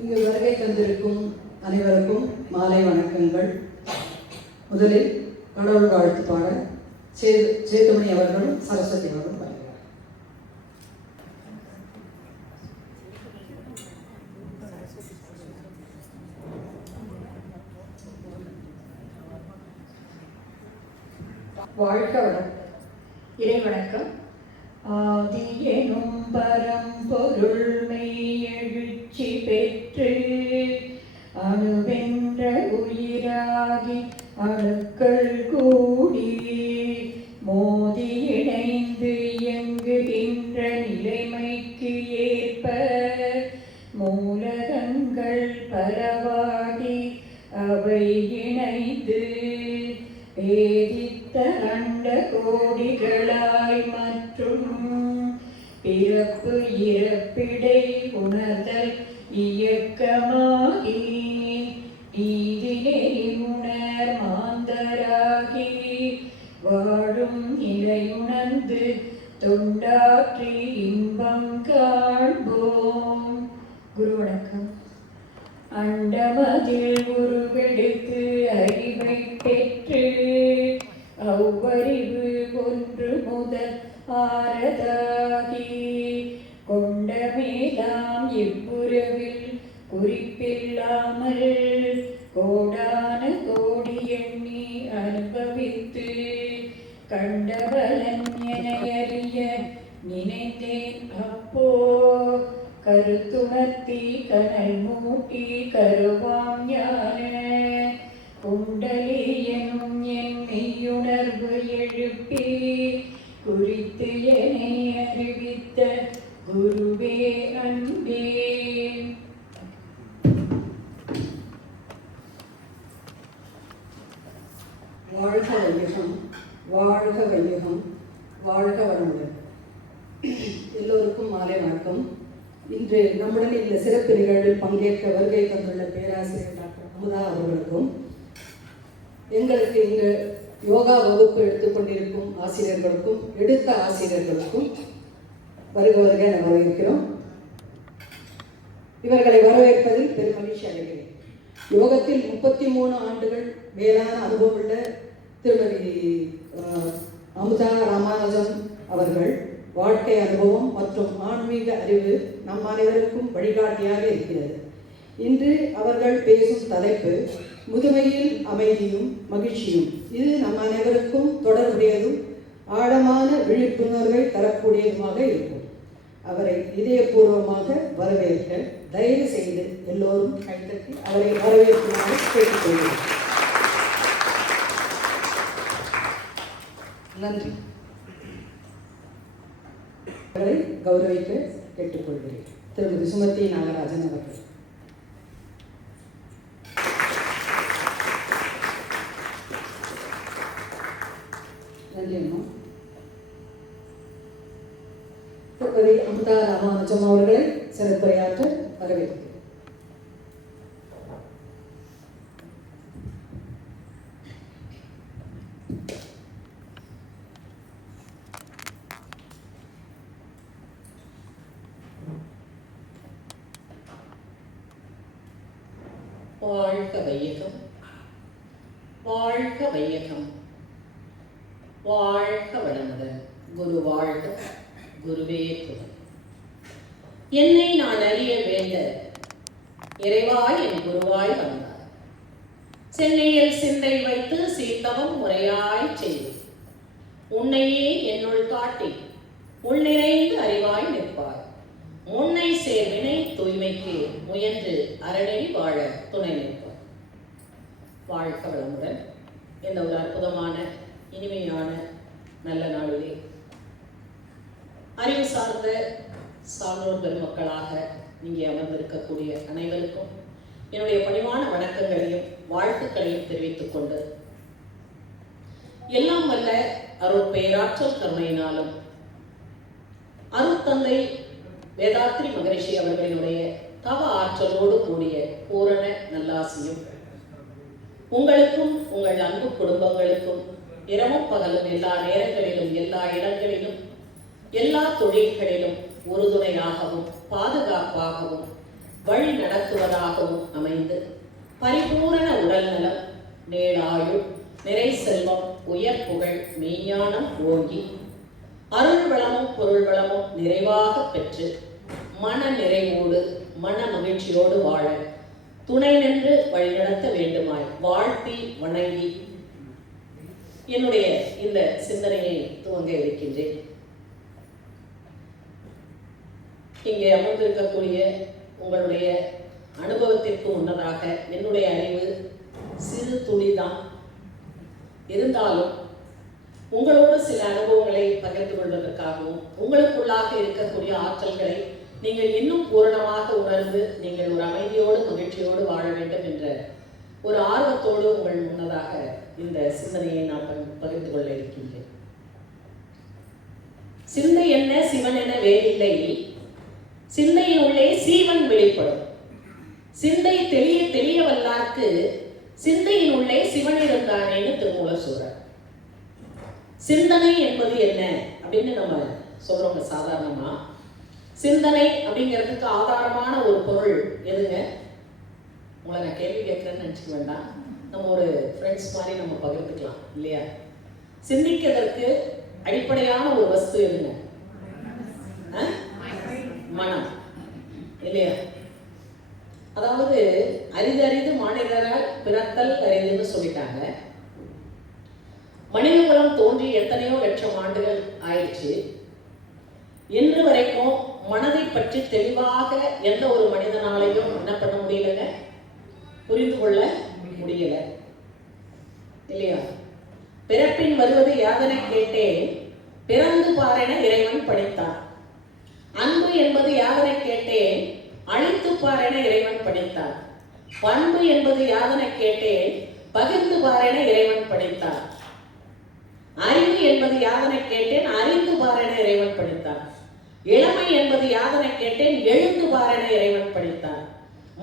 இங்கு வருகை தந்திருக்கும் அனைவருக்கும் மாலை வணக்கங்கள். முதலில் கடவுள் வாழ்த்து பாட சேதுமணி அவர்களும் சரஸ்வதி அவர்களும் பாடுகிறார். வாழ்க வளம். இறை வணக்கம். ஆதி எனும் பரம்பொருள் மெய் எழுச்சி பெற்று அணுவென்ற உயிராகி அணுக்கள் கூடி மோதி இணைந்து இயங்குகின்ற நிலைமைக்கு ஏற்ப மூலகங்கள் பரவாகி அவை இணைந்து வேதித்த அண்ட கோடிகளாய் மற்றும் பிறப்பு இறப்பிடை உணர்தல் இயக்கமாகி நீதினை உணர் மாந்தராகி வாழும் நிலை உணர்ந்து தொண்டாற்றி இன்பம் காண்போம். குரு வணக்கம். அண்டமதில் உருவெடுத்து அறிவை பெற்று அவ்வறிவு ஒன்று முதல் ஆரதாகி கொண்ட மேலாம் இப்புறவில் குறிப்பில்லாமல் கோடான கோடி எண்ணி அனுபவித்து கண்டவலன் என அறிய நினைத்தேன். அப்போ கருத்துணர்த்தி கனல் மூட்டி கருவாம் ஞான குண்டலி எனும் என் மெய்யுணர்வு எழுப்பி குறித்து என்னை அறிவித்த குருவே அன்பே. வாழ்க வையகம், வாழ்க வையகம், வாழ்க வளமுடன். எல்லோருக்கும் மாலை வணக்கம். இன்று நம்முடன் இந்த சிறப்பு நிகழ்வில் பங்கேற்க வருகை தந்துள்ள பேராசிரியர் டாக்டர் அமுதா அவர்களுக்கும் எங்களுக்கு இங்கு யோகா வகுப்பு எடுத்துக்கொண்டிருக்கும் ஆசிரியர்களுக்கும் எடுத்த ஆசிரியர்களுக்கும் வருக என வரவேற்கிறோம். இவர்களை வரவேற்பதில் பெரும் மகிழ்ச்சி அடைகிறேன். யோகத்தில் 33 ஆண்டுகள் மேலான அனுபவமுள்ள திருமதி அமுதா ராமானுஜம் அவர்கள் வாழ்க்கை அனுபவம் மற்றும் ஆன்மீக அறிவு நம் அனைவருக்கும் வழிகாட்டியாக இருக்கிறது. இன்று அவர்கள் பேசும் தலைப்பு முதுமையில் அமைதியும் மகிழ்ச்சியும். இது நம் அனைவருக்கும் தொடர்புடையதும் ஆழமான விழிப்புணர்வை தரக்கூடியதுமாக இருக்கும். அவரை இதயபூர்வமாக வரவேற்க தயவு செய்து எல்லோரும் கைத்தட்டி அவரை வரவேற்குமாறு கேட்டுக்கொள்கிறேன். நன்றி. அவரை கௌரவிக்க கேட்டுக்கொள்கிறேன். திருமதி சுமதி நாகராஜன் அவர்கள். நன்றி அம்மா. திருமதி அமுதா ராமானுஜம் அவர்களை சிறப்புரையாற்ற வரவேற்கிறேன். வாழ்க வையகம், வாழ்க வையகம், வாழ்க வளமுடன். குரு வாழ்க, குருவே துணை. என்னை நான் அறிய வேண்ட இறைவாய் என் குருவாய் வந்தார். சென்னையில் சிந்தை வைத்து சீர்த்தவம் முறையாய் செய்து உன்னையே என்னுள் காட்டி உள்நிறைந்து அறிவாய் நிற்பார். முன்னை சேர்வினை தூய்மைக்கு முயன்று அரணி வாழ துணை நிற்பார். வாழ்க வளமுடன். இந்த ஒரு அற்புதமான இனிமையான நல்ல நாளிலே அறிவு சார்ந்த சான்றோர் பெருமக்களாக இங்கே அமர்ந்திருக்கக்கூடிய அனைவருக்கும் என்னுடைய பணிவான வணக்கங்களையும் வாழ்த்துக்களையும் தெரிவித்துக் கொண்டு எல்லாம் வல்ல அருட்பேராற்றல் கருணையினாலும் அருட்தந்தை வேதாத்ரி மகரிஷி அவர்களினுடைய தவ ஆற்றலோடு கூடிய பூரண நல்லாசியும் உங்களுக்கும் உங்கள் அன்பு குடும்பங்களுக்கும் இரவும் பகலும் எல்லா நேரங்களிலும் எல்லா இடங்களிலும் எல்லா தொழில்களிலும் உறுதுணையாகவும் பாதுகாப்பாகவும் வழி நடத்துவதாகவும் அமைந்து பரிபூரண உடல் நலம், நேடாயுள், நிறை செல்வம், உயர் புகழ், மெய்ஞானம் ஓங்கி அருள் வளமும் பொருள் வளமும் நிறைவாக பெற்று மன நிறைவோடு மன மகிழ்ச்சியோடு வாழ துணை நின்று வழிநடத்த வேண்டுமாய் வாழ்த்தி வணங்கி என்னுடைய இந்த சிந்தனையை துவங்க இருக்கின்றேன். இங்கே அமர்ந்திருக்கக்கூடிய உங்களுடைய அனுபவத்திற்கு முன்னதாக என்னுடைய அறிவு சிறு துளிதான். இருந்தாலும் உங்களோடு சில அனுபவங்களை பகிர்ந்து கொள்வதற்காகவும் உங்களுக்குள்ளாக இருக்கக்கூடிய ஆற்றல்களை நீங்கள் இன்னும் பூரணமாக உணர்ந்து நீங்கள் ஒரு அமைதியோடு மகிழ்ச்சியோடு வாழ வேண்டும் என்ற ஒரு ஆர்வத்தோடு உங்கள் முன்னதாக இந்த சிந்தனையை நான் பகிர்ந்து கொள்ள இருக்கின்றேன். சிந்தை என்ன சிவன் என வேறில்லை, சிந்தையின் உள்ளே சீவன் வெளிப்படும். சிந்தை தெளிய தெளிய வல்லார்க்கு சிந்தையின் உள்ளே சிவன் இருந்தானேன்னு திருமூலர் சொல்றார். சிந்தனை என்பது என்ன அப்படின்னு நம்ம சொல்றோங்க சாதாரணமா. சிந்தனை அப்படிங்கிறதுக்கு ஆதாரமான ஒரு பொருள் எதுங்க? உங்களை நான் கேள்வி கேட்கிறேன்னு நினைச்சுக்க வேண்டாம், நம்ம ஒரு ஃப்ரெண்ட்ஸ் மாதிரி நம்ம பகிர்ந்துக்கலாம் இல்லையா? சிந்திக்கிறதற்கு அடிப்படையான ஒரு வஸ்து எதுங்க? மனம் இல்லையா? அதாவது அரிதறிது மானிடரால் பிறத்தல் அரிதுன்னு சொல்லிட்டாங்க. மனித குலம் தோன்றி எத்தனையோ லட்சம் ஆண்டுகள் ஆயிடுச்சு. இன்று வரைக்கும் மனதை பற்றி தெளிவாக எந்த ஒரு மனிதனாலையும் என்ன பண்ண முடியலங்க, புரிந்து கொள்ள முடியல இல்லையா? பிறப்பின் வருவது யாதனை கேட்டேன், பிறந்து பாரென இறைவன் படைத்தான். அன்பு என்பது யாதனை கேட்டேன், அழித்து பாரென இறைவன் படைத்தான். பண்பு என்பது யாதனை கேட்டேன், பகிர்ந்து பாரென இறைவன் படைத்தான். அறிவு என்பது யாதனை கேட்டேன், அறிந்து பாரென இறைவன் படைத்தான். இளமை என்பது யாதனை கேட்டேன், எழுந்து பாரென இறைவன் படைத்தான்.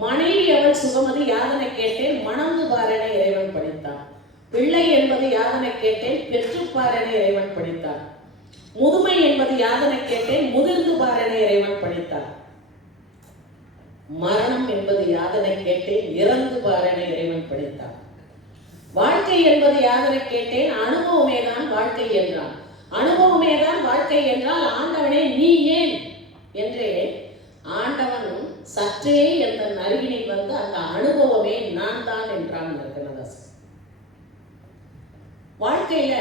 மனைவி அவள் சுகமது யாதனை கேட்டேன், மணந்து பாரென இறைவன் படைத்தான். பிள்ளை என்பது யாதனை கேட்டேன், பெற்று பாரென இறைவன் படைத்தான். முதுமை என்பது யாதனை கேட்டேன், முதிர்ந்து பாரென இறைவன் படைத்தான். மரணம் என்பது யாதனை கேட்டேன், இறந்து பாரென இறைவன் படைத்தான். வாழ்க்கை என்பது யாதனை கேட்டேன், அனுபவமே தான் வாழ்க்கை என்றான். அனுபவமே தான் வாழ்க்கை என்றால் ஆண்டவனே நீ ஏன் என்றே ஆண்டவன் சற்றே என்ற அருகினில் வந்து அந்த அனுபவமே நான் தான் என்றான் கண்ணதாசன். வாழ்க்கையில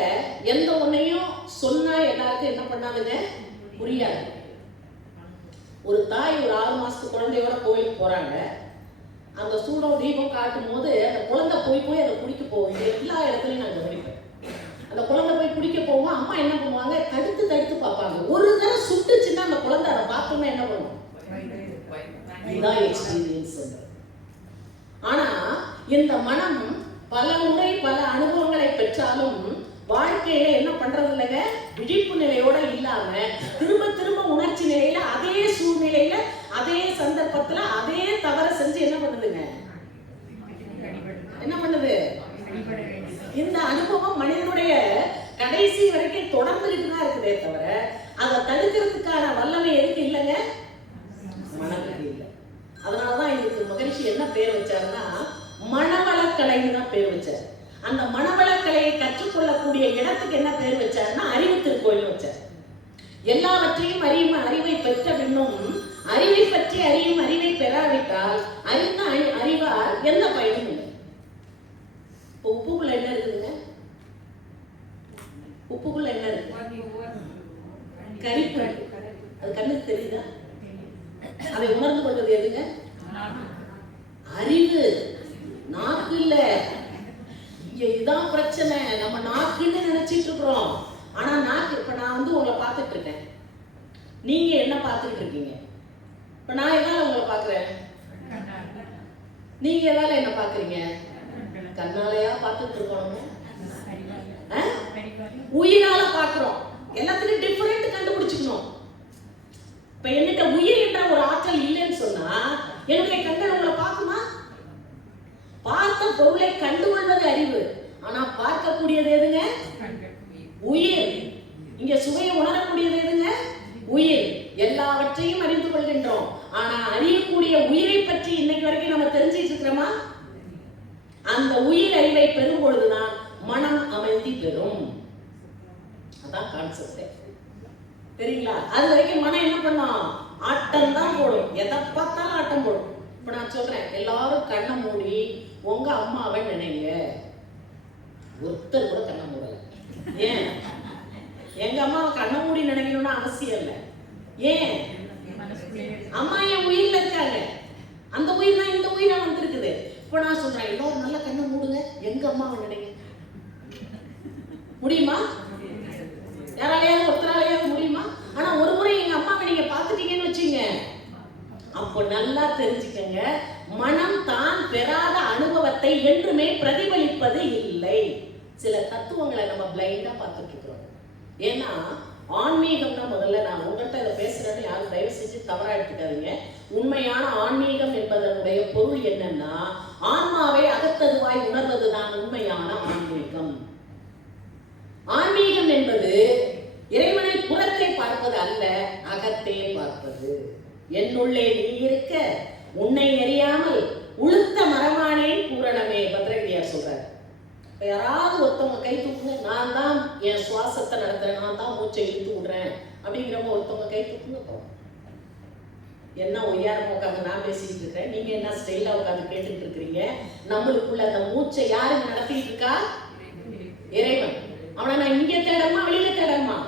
எந்த ஒன்னையும் சொன்னா எல்லாருக்கும் என்ன பண்ணாதுங்க, புரியாது. ஒரு தாய் ஒரு 6 மாசத்து குழந்தையோட கோயிலுக்கு போறாங்க. அந்த சூடம் தீபம் காட்டும் போது அந்த குழந்தை போய் அதை குடிக்க போகும். எல்லா இடத்துலையும் நான் கவனிப்பேன். அந்த குழந்தை போய் குடிக்க போகும், அம்மா என்ன பண்ணுவாங்க, தடுத்து பார்ப்பாங்க. ஒரு தடவை சுட்டுச்சுன்னா அந்த குழந்தை அதை பார்த்தோம்னா என்ன பண்ணும், இதுதான் எக்ஸ்பீரியன்ஸ். ஆனா இந்த மனம் பல முறை பல அனுபவங்களை பெற்றாலும் வாழ்க்கையில என்ன பண்றது இல்லைங்க, விழிப்பு நிலையோட இல்லாம திரும்ப திரும்ப உணர்ச்சி நிலையில அதே சூழ்நிலையில அதே சந்தர்ப்பத்துல அதே தவற செஞ்சு என்ன பண்ணுதுங்க, என்ன பண்ணுது? இந்த அனுபவம் மனிதனுடைய கடைசி வரைக்கும் தொடர்ந்துகிட்டு தான் இருக்குதே தவிர அதை தடுக்கிறதுக்கான வல்லமை எதுக்கு இல்லைங்க, மனதுக்கு இல்லை. அதனாலதான் இதுக்கு மகரிஷி என்ன பேர் வச்சாருன்னா மனவளக்கலைன்னு தான் பேர் வச்சார். அந்த மனவளக்கலையை கற்றுக்கொள்ளக்கூடிய இடத்துக்கு என்ன பேர் வச்சாருன்னா அறிவு திருக்கோயில் வச்சார். எல்லாவற்றையும் அறிவை பெற்ற பின்னும் அறிவை பற்றி அறியும் அறிவை பெறாவிட்டால் அறிந்த அறிவால் எந்த பயனும் இல்லை. உப்புக்குள்ள என்ன இருக்குதுங்க, உப்புக்குள்ள என்ன இருக்கு, கரிப்பு. அது கண்ணுக்கு தெரியுதா? அதை உணர்ந்து கொள்வது எதுங்க, அறிவு. நாக்கு இல்ல. இதுதான் பிரச்சனை. நம்ம நாக்குன்னு நினைச்சிட்டு இருக்கிறோம். ஆனா நாக்கு, இப்ப நான் வந்து உங்களை பார்த்துட்டு இருக்கேன், நீங்க என்ன பார்த்துட்டு இருக்கீங்க? இப்ப நான் எதால உங்களை பாக்குறேன், நீங்க எதால என்ன பாக்குறீங்க? கண்ணாலையா பார்த்துட்டு இருக்கோம், உயிரால பாக்குறோம். எல்லாத்துலயும் டிஃபரெண்ட் கண்டுபிடிச்சுக்கணும். இப்ப என்னட்ட உயிர் என்ற ஒரு ஆற்றல் இல்லைன்னு சொன்னா என்னுடைய கண்கள் உங்களை பார்க்குமா? பார்த்த பொருளை கண்டுகொள்வது அறிவு. ஆனா பார்க்கக்கூடியது எதுங்க, உயிர். இங்க சுவையை உணரக்கூடியது எதுங்க, உயிர். எல்லாவற்றையும் அறிந்து கொள்கின்றோம். ஆனா அறியக்கூடிய உயிரை தெரிஞ்சிட்டு இருக்கிறோமா? அந்த உயிர் அறிவை பெறும் பொழுதுதான் மனம் அமைதி பெறும். அதான் கான்செப்ட். தெரியுங்களா? அது வரைக்கும் மனம் என்ன பண்ணும்? ஆட்டம் தான் போடும். எதை பார்த்தாலும் ஆட்டம் போடும். இப்ப நான் சொல்றேன், எல்லாரும் கண்ணை மூடி உங்க அம்மாவை நினைங்க. ஒருத்தர் கூட கண்ணை மூடல. ஏன்? எங்க அம்மாவை கண்ணை மூடி நினைக்கணும்னு அவசியம் இல்லை. ஏன்? அம்மா என் உயிர்ல இருக்காங்க. அந்த உயிர் தான் இந்த உயிரா வந்திருக்குது. இப்ப நான் சொல்றேன், எல்லாரும் நல்லா கண்ணை மூடுங்க, எங்க அம்மாவை நினைங்க. முடியுமா? யாராலையாவது ஒருத்தராலையாவது முடியுமா? ஆனா ஒரு முறை எங்க அம்மாவை நீங்க பாத்துட்டீங்கன்னு வச்சுங்க, அப்போ நல்லா தெரிஞ்சுக்கங்க, மனம் தான் பெறாத அனுபவத்தை என்றுமே பிரதிபலிப்பது இல்லை. சில தத்துவங்களை நம்ம பிளைண்டா பார்த்துட்டு இருக்கிறோம். ஏன்னா ஆன்மீகம்னா, முதல்ல நான் உங்கள்கிட்ட இதை பேசுறேன்னு யாரும் தயவு செஞ்சு தவறா எடுத்துக்காதீங்க. உண்மையான ஆன்மீகம் என்பதனுடைய பொருள் என்னன்னா, ஆன்மாவை அகத்ததுவாய் உணர்வதுதான் உண்மையான ஆன்மீகம். ஆன்மீகம் என்பது இறைவனை புறத்தை பார்ப்பது அல்ல, அகத்தே பார்ப்பது. என்னுள்ளே நீ இருக்க உன்னை அறியாமல் உளுத்த மரமானே பூரணமே, பத்ரகிரியார் சொல்றாரு. யாராவது ஒருத்தவங்க கை தூக்குங்க, நான் தான் என் சுவாசத்தை நடத்துறேன், நான் தான் மூச்சை இழுத்து விடுறேன் அப்படிங்கிறவங்க ஒருத்தவங்க கை தூக்குங்க. என்ன ஒய்யாரம் உட்காந்து நான் பேசிட்டு இருக்கிறேன், நீங்க என்ன ஸ்டைலா உட்காந்து கேட்டுட்டு இருக்கிறீங்க. நம்மளுக்குள்ள அந்த மூச்சை யாருங்க நடத்திட்டு இருக்கா? இறைவன். அவனை நான் இங்கே தேடமா வெளியில தேடமா?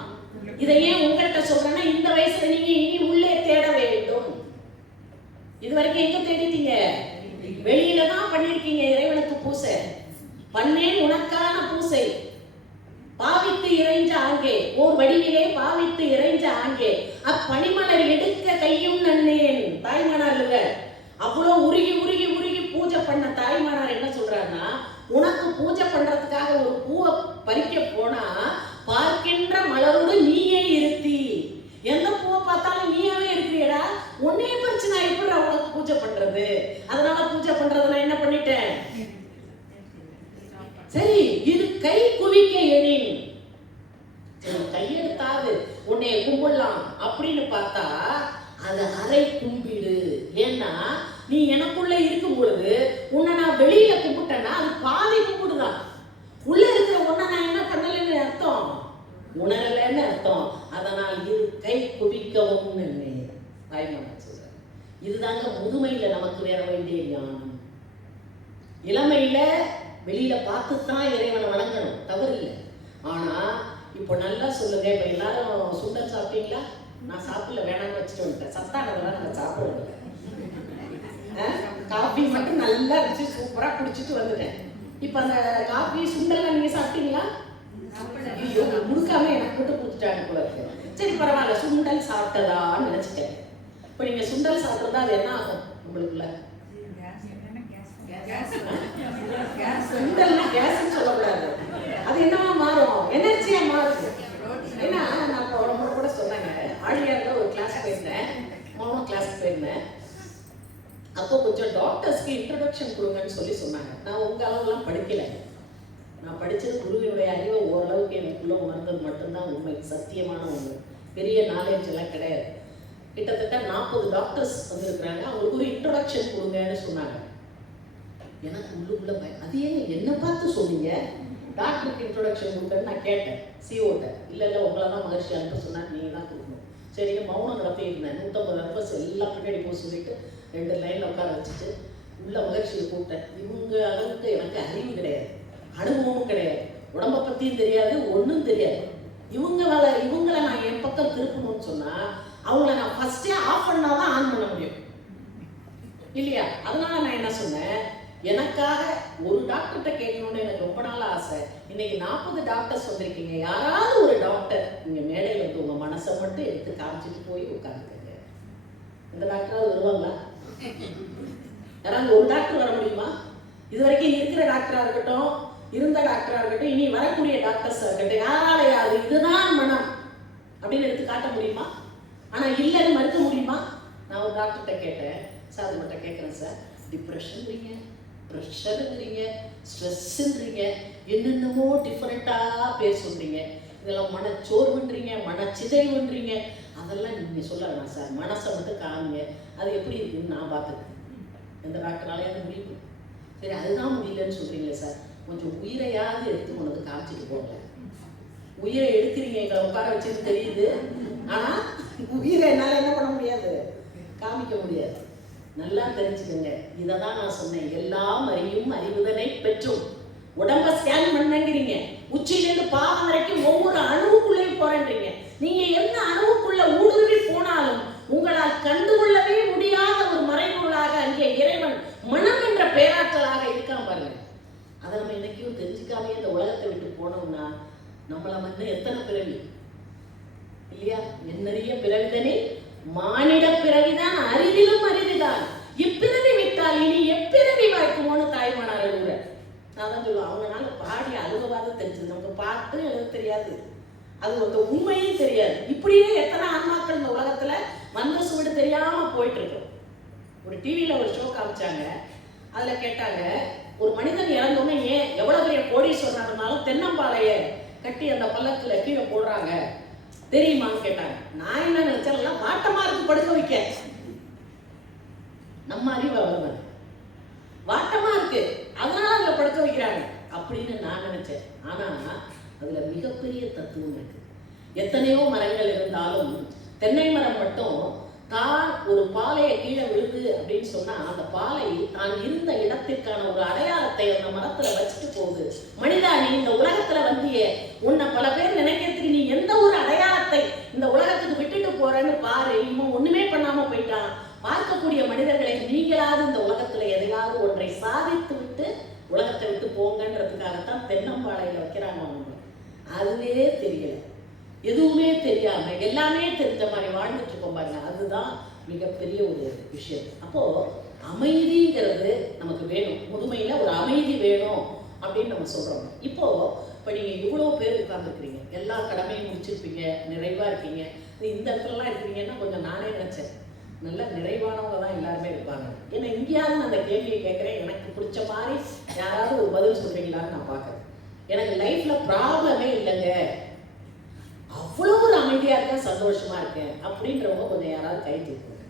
இதை ஏன் உங்கள்கிட்ட சொல்றேன்னா, இந்த வயசுல நீங்க இனி உள்ளே தேட வேண்டும். இது வரைக்கும் எங்க தேடிட்டீங்க? வெளியில தான் பண்ணிருக்கீங்க. இறைவனுக்கு பூசை பண்ணேன், உனக்கான பூசை. பாவித்து இறைஞ்ச ஆங்கே ஓர் வடிவிலே பாவித்து இறைஞ்ச ஆங்கே அப்பனிமலர் எடுக்க கையும் நன்னேன். தாய்மானார் இல்ல, அவ்வளவு உருகி உருகி உருகி பூஜை பண்ண தாய்மானார் என்ன சொல்றாருன்னா, உனக்கு பூஜை பண்றதுக்காக ஒரு பூவை பறிக்க போனா பார்க்கின்ற மலரோடு நீயே இருத்தி. எந்த பூவை பார்த்தாலும் நீயாவே இருக்கிறியடா, உன்னே பறிச்சு நான் எப்படி உனக்கு பூஜை பண்றது? அதனால பூஜை பண்றதுல என்ன பண்ணிட்டேன்? சரி, இது கை குவிக்க எண்ணின் கையெடுத்தாவது உன்னை கும்பிடலாம் அப்படின்னு பார்த்தா அது அரை கும்பிடு. ஏன்னா நீ எனக்குள்ள இருக்கும் பொழுது உன்னை நான் வெளியில கும்பிட்டேன்னா அது பாதி கும்பிடுதான். உள்ள இருக்கிற உன்னை நான் என்ன பண்ணலன்னு அர்த்தம், உணரலன்னு அர்த்தம். அதனால் இது கை குவிக்கவும் தாய்மானார் சொல்ற. இதுதாங்க முதுமையில நமக்கு வேற வேண்டிய ஞானம். இளமையில வெளியில பார்த்துதான் இறைவனை வணங்கணும், தவறு இல்லை. ஆனா இப்போ நல்லா சொல்லுங்க, இப்ப எல்லாரும் சுண்டல் சாப்பிட்டீங்களா? நான் சாப்பிடல, வேணாம்னு வச்சுட்டு வந்துட்டேன். சத்தானதெல்லாம் நான் சாப்பிடுவேன். காஃபி மட்டும் நல்லா இருந்துச்சு, சூப்பரா குடிச்சிட்டு வந்துட்டேன். இப்ப அந்த காஃபி சுண்டல்லாம் நீங்க சாப்பிட்டீங்களா? ஐயோ, முழுக்காம எனக்கு மட்டும் கொடுத்துட்டாங்க போல இருக்கு. சரி பரவாயில்ல, சுண்டல் சாப்பிட்டதான்னு நினைச்சிட்டேன். இப்ப நீங்க சுண்டல் சாப்பிட்டா அது என்ன ஆகும் உங்களுக்குள்ள? சுண்டல்னா கேஸ்ன்னு சொல்லக்கூடாது, அது என்னவா மாறும்? எனர்ஜியா மாறுது. ஏன்னா நான் இப்போ ரொம்ப கூட சொன்னாங்க, ஆழியார்ல ஒரு கிளாஸ் போயிருந்தேன், மௌனம் கிளாஸ் போயிருந்தேன். அப்போ கொஞ்சம் டாக்டர்ஸ்க்கு இன்ட்ரடக்ஷன் கொடுங்கன்னு சொல்லி சொன்னாங்க. நான் உங்க அளவுலாம் படிக்கல, நான் படிச்சது குருவினுடைய அறிவை ஓரளவுக்கு எனக்குள்ள உணர்ந்தது மட்டும்தான் உண்மை, சத்தியமான உண்மை. பெரிய நாலேஜ் எல்லாம் கிடையாது. கிட்டத்தட்ட 40 டாக்டர்ஸ் வந்திருக்கிறாங்க, அவங்களுக்கு ஒரு இன்ட்ரடக்ஷன் கொடுங்கன்னு சொன்னாங்க. எனக்கு உள்ளுக்குள்ள பயம், அது ஏன் என்ன பார்த்து சொன்னீங்க டாக்டருக்கு இன்ட்ரொடக்ஷன் கொடுத்தேன்னு நான் கேட்டேன் சிஓட்ட. இல்லை உங்களை தான் மகிழ்ச்சி அனுப்ப சொன்னாங்க, நீங்கள் தான் கொடுக்கணும். சரி மௌனம் நடத்தியிருந்தேன். 150 நர்பஸ் எல்லாம் பின்னாடி போக சொல்லிட்டு 2 லைனில் உட்கார வச்சுட்டு உள்ள மகிழ்ச்சியை கூப்பிட்டேன். இவங்க அளவுக்கு எனக்கு அறிவு கிடையாது, அனுபவமும் கிடையாது, உடம்பை பற்றியும் தெரியாது, ஒன்றும் தெரியாது. இவங்களை நான் என் பக்கம் திருப்பணும்னு சொன்னால் அவங்கள நான் ஃபஸ்ட்டே ஆஃப் பண்ணாதான் ஆன் பண்ண முடியும் இல்லையா? அதனால நான் என்ன சொன்னேன், எனக்காக ஒரு டாக்டர்கிட்ட கேட்கணும்னு எனக்கு ரொம்ப நாள் ஆசை. இன்னைக்கு 40 டாக்டர்ஸ் வந்திருக்கீங்க, யாராவது ஒரு டாக்டர் நீங்க மேடையில் வந்து உங்க மனசை மட்டும் எடுத்து காமிச்சிட்டு போய் உட்காந்துக்கங்க. இந்த டாக்டராவது வருவாங்களா? யாராவது ஒரு டாக்டர் வர முடியுமா? இது வரைக்கும் இருக்கிற டாக்டரா இருக்கட்டும், இருந்த டாக்டரா இருக்கட்டும், இனி வரக்கூடிய டாக்டர்ஸா இருக்கட்டும், யாராலையாவது இதுதான் மனம் அப்படின்னு எடுத்து காட்ட முடியுமா? ஆனா இல்லைன்னு மறுக்க முடியுமா? நான் ஒரு டாக்டர்கிட்ட கேட்டேன், சார் உங்கள்கிட்ட கேட்குறேன் சார், டிப்ரெஷன்ங்கிறீங்க, ப்ரெஷருங்கிறீங்க, ஸ்ட்ரெஸ்ஸுன்றீங்க, என்னென்னமோ டிஃப்ரெண்ட்டாக பேர் சொல்கிறீங்க, இதெல்லாம் மனச்சோர்வுன்றீங்க, மனச்சிதைவுன்றீங்க, அதெல்லாம் நீங்கள் சொல்ல வேணாம் சார், மனசை மட்டும் காமிங்க, அது எப்படி இருக்குன்னு நான் பார்த்துக்கிறேன். எந்த டாக்டராலையும் அது முடியும். சரி, அதுதான் முடியலன்னு சொல்றீங்களே சார், கொஞ்சம் உயிரையாவது எடுத்து கொண்டு வந்து காமிச்சிட்டு போங்க. உயிரை எடுக்கிறீங்க, எங்களை உட்கார வச்சுன்னு தெரியுது, ஆனா உயிரை என்னால என்ன பண்ண முடியாது, காமிக்க முடியாது. நல்லா தெரிஞ்சுக்கோங்க. இதை தான் நான் சொன்னேன், எல்லாம் அறியும் அறிவுதனை பெற்றும். உடம்ப ஸ்கேன் பண்ணுங்கிறீங்க, உச்சியிலிருந்து பாதம் வரைக்கும் ஒவ்வொரு அணுவுக்குள்ளேயும் போறேன்றீங்க. நீங்க எந்த அணுவுக்குள்ள ஊடுருவி போனாலும் உங்களால் கண்டுகொள்ளவே முடியாத ஒரு மறைபொருளாக அங்கே இறைவன் மனம் என்ற பேராற்றலாக இருக்கான் பாருங்க. அதை நம்ம இன்னைக்கும் தெரிஞ்சுக்காமே இந்த உலகத்தை விட்டு போனோம்னா நம்மள வந்து எத்தனை பிறவி இல்லையா? என்னறிய பிறவிதனே மானிட பிறவிதான் அரிதிலும் அரிதுதான், இப்பிறவி விட்டால் இனி எப்பிறவி வாய்க்குமோன்னு தாய்மானார் எழுதுற. நான் தான் சொல்லுவேன், அவங்களால பாடி அழுகவாத தெரிஞ்சது, நமக்கு பாட்டு எழுத தெரியாது, அது ஒரு உண்மையும் தெரியாது. இப்படியே எத்தனை ஆன்மாக்கள் இந்த உலகத்துல வந்த சூடு தெரியாம போயிட்டு இருக்கோம். ஒரு டிவியில ஒரு ஷோ காமிச்சாங்க, அதுல கேட்டாங்க, ஒரு மனிதன் இறந்தோன்னே ஏன் எவ்வளவு பெரிய கோடீஸ்வரனா இருந்தாலும் தென்னம்பாளைய கட்டி அந்த பல்லக்குல கீழே போடுறாங்க தெரியுமான்னு கேட்டாங்க. நான் என்ன நினைச்சேன், வாட்டமா இருக்கு படுக்க வைக்க. நம்ம அறிவு அவ்வளவு வாட்டமா இருக்கு, அதனால அதுல படுக்க வைக்கிறாங்க அப்படின்னு நான் நினைச்சேன். ஆனா அதுல மிகப்பெரிய தத்துவம் இருக்கு. எத்தனையோ மரங்கள் இருந்தாலும் தென்னை மரம் மட்டும் தான் ஒரு பாலையை கீழே விழுது அப்படின்னு சொன்னா அந்த பாலை தான் இருந்த இடத்திற்கான ஒரு அடையாளத்தை அந்த மரத்துல வச்சுட்டு போகுது. மனிதா, நீ இந்த உலகத்துல வந்திய உன்னை பல பேர் நினைக்கிறதுக்கு நீ எந்த ஒரு அடையாளத்தை இந்த உலகத்துக்கு விட்டுட்டு போறேன்னு பாரு. இவன் ஒண்ணுமே பண்ணாம போயிட்டான். பார்க்கக்கூடிய மனிதர்களை நீங்களாவது இந்த உலகத்துல எதையாவது ஒன்றை சாதித்து விட்டு உலகத்தை விட்டு போங்கன்றதுக்காகத்தான் தென்னம்பாளையில வைக்கிறாங்க. அவங்க அதுவே தெரியல, எதுவுமே தெரியாம எல்லாமே தெரிஞ்ச மாதிரி வாழ்ந்துட்டு இருக்கோம் பாருங்க. அதுதான் மிகப்பெரிய ஒரு விஷயம். அப்போ அமைதிங்கிறது நமக்கு வேணும், முதுமையில ஒரு அமைதி வேணும் அப்படின்னு நம்ம சொல்றோம். இப்போ நீங்க இவ்வளவு பேர் உட்கார்ந்துருக்கீங்க, எல்லா கடமையும் முடிச்சிருப்பீங்க, நிறைவா இருக்கீங்க. இந்த இடத்துலலாம் இருக்கிறீங்கன்னா கொஞ்சம் நானே நினைச்சேன், நல்ல நிறைவானவங்க தான் எல்லாருமே இருப்பாங்க. ஏன்னா இங்கேயாவது நான் அந்த கேள்வியை கேட்கிறேன், எனக்கு பிடிச்ச மாதிரி யாராவது ஒரு பதில் சொல்றீங்களான்னு நான் பார்க்கறேன். எனக்கு லைஃப்ல ப்ராப்ளமே இல்லைங்க, அவ்வளோ ஒரு அமைதியா இருக்கேன், சந்தோஷமா இருக்கேன் அப்படின்றவங்க கொஞ்சம் யாராவது கை தூக்குங்க.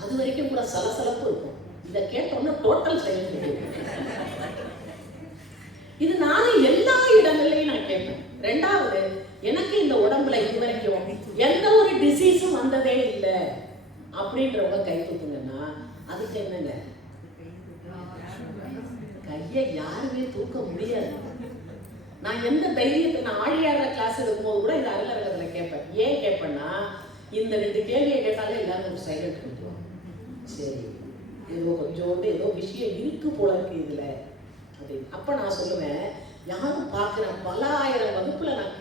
அது வரைக்கும் கூட சலசலப்பு இருக்கும். இதை கேட்டோம்னா டோட்டல் சைலண்ட். இது நானும் எல்லா இடங்கள்லையும் நான் கேட்பேன். ரெண்டாவது, எனக்கு இந்த உடம்புல இது வரைக்கும் எந்த ஒரு டிசீஸும் வந்ததே இல்லை அப்படின்றவங்க கை தூக்குங்கன்னா அதுக்கு என்னங்க, கையை யாருமே தூக்க முடியாது. நான் எந்த தைரியத்தை, நான் ஆழியார கிளாஸ் இருக்கும்போது கூட இந்த அலுவலகத்துல கேட்பேன். ஏன் கேட்பேன்னா, இந்த 2 கேள்வியை கேட்டாலே எல்லாரும் ஒரு சைலண்ட் பண்ணிக்குவாங்க. சரி, ஏதோ கொஞ்சோண்டு ஏதோ விஷயம் இருக்கு போல இருக்கு இதுல அப்படின்னு. அப்ப நான் சொல்லுவேன், யாரும் பார்க்கிறேன், பல ஆயிரம் வகுப்புல நான் அந்த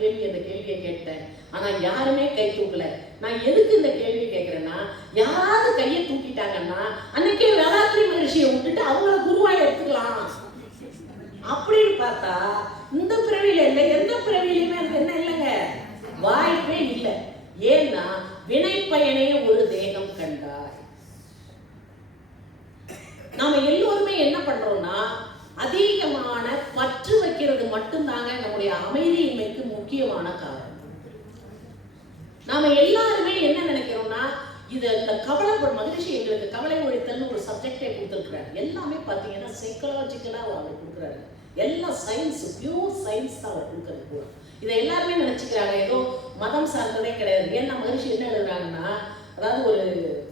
கேள்வியை கேட்டேன், ஆனா யாருமே கை தூக்கல. நான் எதுக்கு இந்த கேள்வி கேட்கிறேன்னா, யாராவது கையை தூக்கிட்டாங்கன்னா அன்னைக்கே வேதாத்ரி மகிழ்ச்சியை விட்டுட்டு அவங்கள குருவா எடுத்துக்கலாம் அப்படின்னு பார்த்தா இந்த பிறவியில இல்லை, எந்த பிறவியிலுமே அது என்ன இல்லைங்க, வாய்ப்பே இல்லை. ஏன்னா வினைப்பயனே ஒரு தேகம் கண்டாய். நாம எல்லோருமே என்ன பண்றோம்னா, அதிகமான பற்று வைக்கிறது மட்டும்தாங்க நம்முடைய அமைதியின்மைக்கு முக்கியமான காரணம். நாம எல்லாருமே என்ன நினைக்கிறோம்னா, இது இந்த கவலைப்படும் மகிழ்ச்சி எங்களுக்கு கவலை ஒழித்தல்னு ஒரு சப்ஜெக்டே கொடுத்துருக்கிறாரு. எல்லாமே பார்த்தீங்கன்னா சைக்கலாஜிக்கலா அவர் கொடுக்குறாரு. எல்லாம் சயின்ஸ், பியூர் சயின்ஸ் தான் அவர் கொடுக்கறது கூட. இதை எல்லாருமே நினைச்சுக்கிறாங்க ஏதோ மதம் சார்ந்ததே கிடையாது. ஏன்னா மகிழ்ச்சி என்ன எழுதுறாங்கன்னா, அதாவது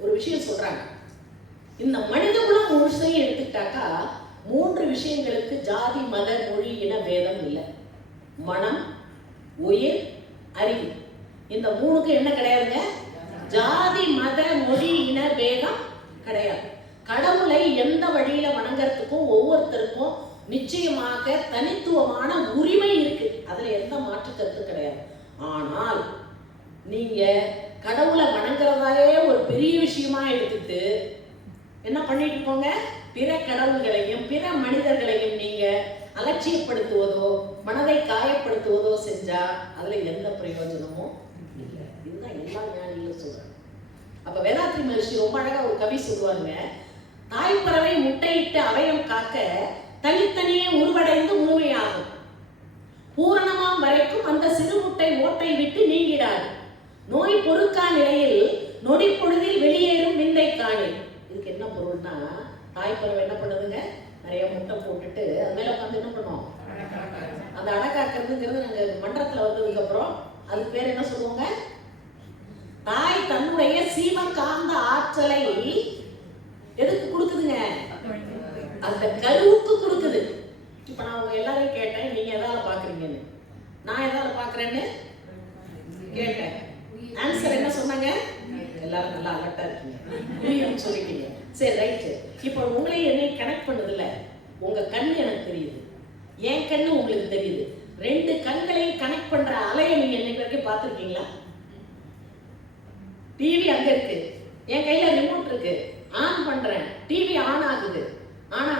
ஒரு விஷயம் சொல்றாங்க, இந்த மனித குலம் முழுசையும் எடுத்துக்கிட்டாக்கா 3 விஷயங்களுக்கு ஜாதி மத மொழி இன வேதம் இல்லை. மனம், உயிர், அறிவு. இந்த 3க்கு என்ன கிடையாதுங்க, ஜாதி மத மொழி இன வேதம் கிடையாது. கடவுளை எந்த வழியில வணங்கறதுக்கும் ஒவ்வொருத்தருக்கும் நிச்சயமாக தனித்துவமான உரிமை இருக்கு, அதுல எந்த மாற்று கருத்து கிடையாது. ஆனால் நீங்க கடவுளை வணங்குறதாலே ஒரு பெரிய விஷயமா எடுத்துட்டு என்ன பண்ணிட்டு இருக்கோங்க, பிற கடவுள்களையும் பிற மனிதர்களையும் நீங்க அலட்சியப்படுத்துவதோ மனதை காயப்படுத்துவதோ செஞ்சா அதுல எந்த பிரயோஜனமும் இல்லை. இதுதான் எல்லா ஞானிகளும் சொல்றாங்க. அப்ப வேதாத்ரி மகர்ஷி ரொம்ப அழகா ஒரு கவி சொல்லுவாங்க, தாய்ப்பறவை முட்டையிட்டு அவயம் காக்க தனித்தனியே உருவடைந்து முழுமையாகும், பூரணமாம் வரைக்கும் அந்த சிறு முட்டை ஓட்டை விட்டு நீங்கிடாது, நோய் பொறுக்கா நிலையில் நொடி பொழுதில் வெளியேறும் விந்தை காணி. இதுக்கு அப்படிங்கிறதுக்கு என்ன பொருள்னா, தாய்ப்பறவை என்ன பண்ணுதுங்க, நிறைய முட்டை போட்டுட்டு அது மேலே உட்காந்து என்ன பண்ணுவோம், அந்த அடக்காக்கிறதுங்கிறது நாங்கள் மன்றத்தில் வந்ததுக்கு அப்புறம் அதுக்கு பேர் என்ன சொல்லுவாங்க, தாய் தன்னுடைய சீமகாந்த ஆற்றலை எதுக்கு கொடுக்குதுங்க, அந்த கருவுக்கு கொடுக்குது. இப்ப நான் உங்க எல்லாரையும் கேட்டேன், நீங்க எதால பாக்குறீங்கன்னு. நான் எதால பாக்குறேன்னு கேட்டேன். ஆன்சர் என்ன சொன்னாங்க, எல்லாரும் நல்லா அலர்ட்டா இருக்கீங்க, புரியும்னு சொல்லிட்டீங்க. சரி, ரைட்டு. இப்போ உங்களையும் என்னையும் கனெக்ட் பண்ணது இல்ல, உங்க கண்ணு எனக்கு தெரியுது, என் கண்ணு உங்களுக்கு தெரியுது. ரெண்டு கண்களையும் கனெக்ட் பண்ற அலையை நீங்க என்னைக்கு வரைக்கும் பார்த்துருக்கீங்களா? டிவி அங்க இருக்கு, என் கையில ரிமோட் இருக்கு, ஆன் பண்றேன், டிவி ஆன் ஆகுது. ஆனா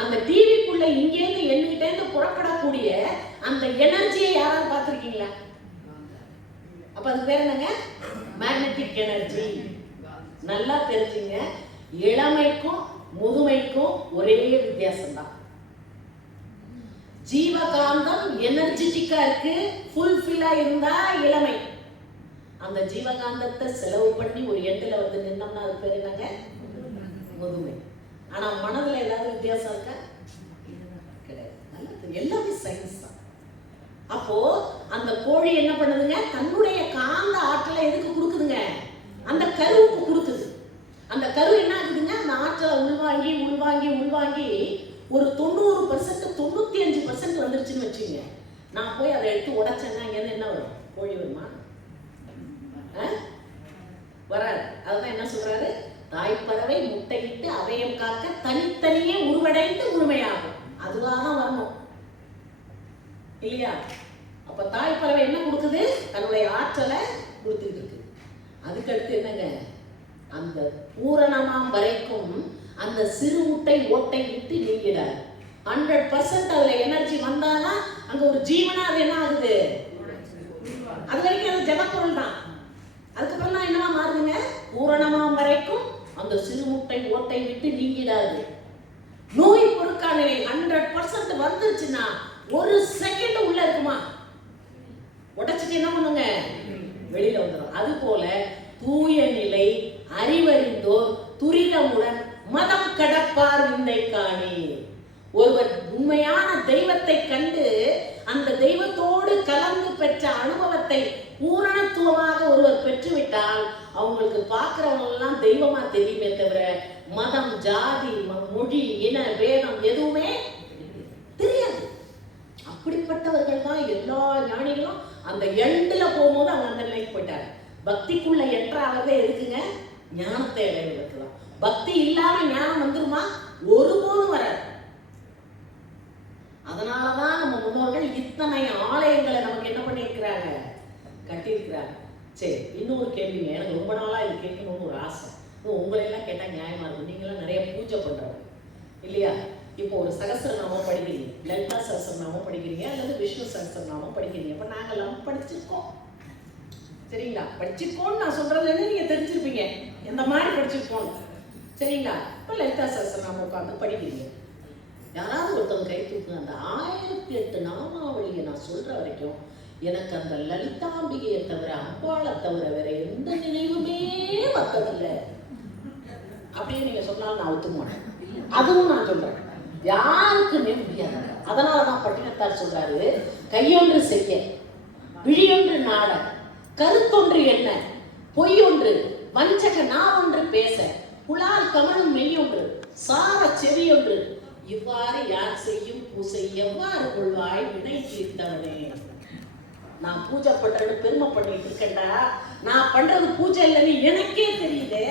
அந்த டிவிக்குள்ள இங்கேருந்து என்கிட்ட இருந்து புறப்படக்கூடிய அந்த எனர்ஜியை யாராவது பார்த்துருக்கீங்களா? அப்ப அது பேர் என்னங்க, மேக்னெட்டிக் எனர்ஜி. நல்லா தெரிஞ்சுங்க, இளமைக்கும் முதுமைக்கும் ஒரே வித்தியாசம் தான். ஜீவகாந்தம் எனர்ஜெட்டிக்கா இருக்கு, ஃபுல்ஃபில்லா இருந்தா இளமை. அந்த ஜீவகாந்தத்தை செலவு பண்ணி ஒரு எண்டுல வந்து நின்னோம்னா அது பேர் என்னங்க, முதுமை. ஆனா மனதுல ஏதாவது வித்தியாசம் இருக்கா? கிடையாது. நல்லா எல்லாமே சயின்ஸ் தான். அப்போ அந்த கோழி என்ன பண்ணுதுங்க, தன்னுடைய காந்த ஆற்றலை எதுக்கு கொடுக்குதுங்க, அந்த கருவுக்கு கொடுக்குது. அந்த கரு என்ன ஆகுதுங்க, அந்த ஆற்றலை உள்வாங்கி உள்வாங்கி உள்வாங்கி ஒரு 90% 95% வந்துருச்சுன்னு வச்சுங்க. நான் போய் அதை எடுத்து உடைச்சேன்னா இங்கேருந்து என்ன வரும், கோழி வருமா? வராது. அதுதான் என்ன சொல்றாரு, தாய்ப்பறவை முட்டையிட்டு அவையம் காக்க தனித்தனியே உருவடைந்து உரிமையாகும். அதுவாதான் வரணும் இல்லையா? அப்ப தாய்ப்பறவை என்ன கொடுக்குது, தன்னுடைய ஆற்றலை கொடுத்துட்டு இருக்கு. அதுக்கடுத்து என்னங்க, அந்த பூரணமாம் வரைக்கும் அந்த சிறு முட்டை ஓட்டை விட்டு நீங்கிடாது. 100% அதுல எனர்ஜி வந்தாதான் அங்க ஒரு ஜீவனா அது என்ன ஆகுது. அது வரைக்கும் அது ஜடப்பொருள் தான். அதுக்கப்புறம் தான் என்னவா மாறுதுங்க, பூரணமாம் வரைக்கும் அந்த சிறு முட்டை ஓட்டை விட்டு நீங்கிடாது. நோய் பொறுக்கா நிலை 100% வந்துருச்சுன்னா ஒரு செகண்ட் உள்ள இருக்குமா, உடைச்சிட்டு என்ன பண்ணுங்க, வெளியில வந்துடும். அது போல தூய நிலை அறிவறிந்தோர் துரிதமுடன் மதம் கடப்பார் விந்தை காணி. ஒருவர் உண்மையான தெய்வத்தை கண்டு அந்த தெய்வத்தோடு கலந்து பெற்ற அனுபவத்தை பூரணத்துவமாக ஒருவர் பெற்றுவிட்டால் அவங்களுக்கு பார்க்கிறவங்க எல்லாம் தெய்வமா தெரியுமே தவிர மதம், ஜாதி, மொழி, இன வேதம் எதுவுமே தெரியாது. அப்படிப்பட்டவர்கள் தான் எல்லா ஞானிகளும் அந்த எண்டுல போகும்போது அவங்க அந்த நிலைக்கு போயிட்டாங்க. பக்திக்குள்ள என்ட்ராகவே இருக்குங்க, ஞானத்தை அடைவதற்கு தான். பக்தி இல்லாம ஞானம் வந்துருமா, ஒருபோதும் வராது. அதனாலதான் நம்ம முன்னோர்கள் இத்தனை ஆலயங்களை நமக்கு என்ன பண்ணியிருக்கிறாங்க, கட்டியிருக்கிறாங்க. சரி, இன்னொரு கேள்விங்க, எனக்கு ரொம்ப நாளா இது கேட்கணும்னு ஒரு ஆசை. உங்களை எல்லாம் கேட்டா நியாயமா இருக்கும், நீங்களாம் நிறைய பூஜை பண்றவங்க இல்லையா? இப்போ ஒரு சகஸ்ரநாமம் படிக்கிறீங்க, லலிதா சகஸ்ரநாமம் படிக்கிறீங்க, அல்லது விஷ்ணு சகஸ்ரநாமம் படிக்கிறீங்க. இப்ப நாங்கெல்லாம் படிச்சிருக்கோம், சரிங்களா? படிச்சிருக்கோம்னு நான் சொல்றது நீங்க தெரிஞ்சிருப்பீங்க எந்த மாதிரி படிச்சிருக்கோம், சரிங்களா? இப்போ லலிதா சகஸ்ரநாமம் உட்காந்து படிக்கிறீங்க. யாராவது ஒருத்தவங்க கை தூக்குங்க. அந்த 1008 நாமாவளியை நான் சொல்ற வரைக்கும் எனக்கு அந்த லலிதாம்பிகையை தவிர, அம்பாளை தவிர வேற எந்த நினைவுமே வந்ததில்லை அப்படின்னு நீங்க சொன்னாலும் நான் ஒத்துக்க மாட்டேன். அதுவும் நான் சொல்றேன், யாருக்குமே முடியாது. அதனாலதான் பட்டினத்தார் சொல்றாரு, கையொன்று செய்ய விழியொன்று நாட கருத்தொன்று என்ன பொய்யொன்று வஞ்சக நான் ஒன்று பேச புலால் கமலும் மெய்யொன்று சார செவியொன்று இவ்வாறு யார் செய்யும் பூசை எவ்வாறு கொள்வாய் வினை தீர்த்தவனே. நான் பூஜை பண்றேன்னு பெருமை பண்ணிட்டு இருக்கேன்டா, நான் பண்றது பூஜை இல்லைன்னு எனக்கே தெரியுது.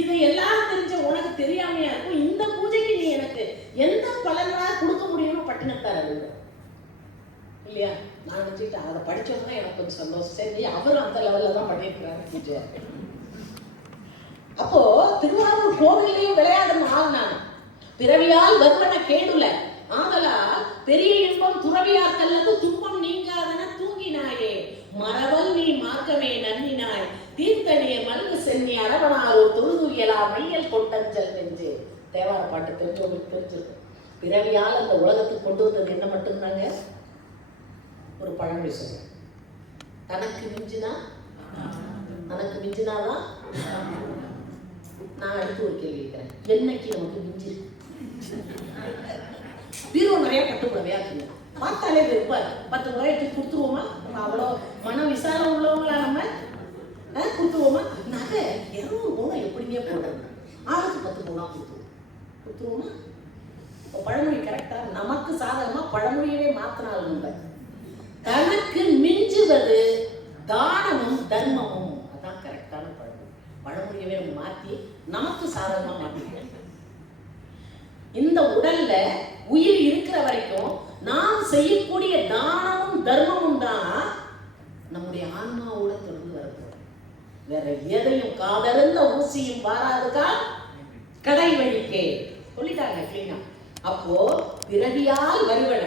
இது எல்லாம் தெரிஞ்ச உனக்கு தெரியாமையா இருக்கும். இந்த பூஜைக்கு நீ எனக்கு எந்த பலனா கொடுக்க முடியும்னு பட்டினத்தார் இல்லையா? நான் நினைச்சுட்டு அதை படிச்சோம்னா எனக்கு கொஞ்சம் சந்தோஷம். சரி, அவரும் அந்த லெவல்ல தான் பண்ணியிருக்கிறாரு பூஜை. அப்போ திருவாரூர் கோவிலையும் விளையாடணும் ஆள் நான். பிறவியால் வர்மன கேடுல ஆதலால் பெரிய இன்பம் துறவியார் கல்லது துன்பம் நீங்காதன தூங்கினாயே மரபல் நீ மார்க்கமே நன்னினாய் தீர்த்தனிய மல்கு சென்னி அரவணார் ஒரு தொழுதுயலா மையல் கொட்டஞ்சல் நெஞ்சு. தேவார பாட்டு தெரிஞ்சவங்களுக்கு தெரிஞ்சிருக்கும். பிறவியால் அந்த உலகத்துக்கு கொண்டு வந்தது என்ன மட்டும்தாங்க, ஒரு பழமொழி சொல்றேன், தனக்கு மிஞ்சினாதான் நான் அடுத்து ஒரு கேள்வி கேட்கிறேன். என்னைக்கு நமக்கு மிஞ்சி பீரோ நிறைய பட்டு புடவையா இருக்குங்க, பார்த்தாலே வெறுப்பா 10 ரூபாய் எடுத்து கொடுத்துருவோமா? நம்ம அவ்வளோ மன விசாரம் உள்ளவங்களா நம்ம கொடுத்துருவோமா? நகை 200 பவுன் எப்படிங்க போடுறது? ஆளுக்கு 10 பவுனா கொடுத்துருவோமா? இப்போ பழமொழி கரெக்டா? நமக்கு சாதகமா பழமொழியவே மாத்தினாலும் உண்டு. தனக்கு மிஞ்சுவது தானமும் தர்மமும், அதான் கரெக்டான பழமொழி. பழமொழியவே மாற்றி நமக்கு சாதகமா மாற்றிக்கிறோம். இந்த உடல்ல உயிர் இருக்கிற வரைக்கும் நாம் செய்யக்கூடிய தானமும் தர்மமும் தான் நம்முடைய ஆன்மாவோட தொடர்ந்து வரப்போம். வேற எதையும் காதலிருந்த ஊசியும் பாராதுக்கா கடை வழிக்கே சொல்லிட்டாங்க கிளீனா. அப்போ பிறவியால் வருவன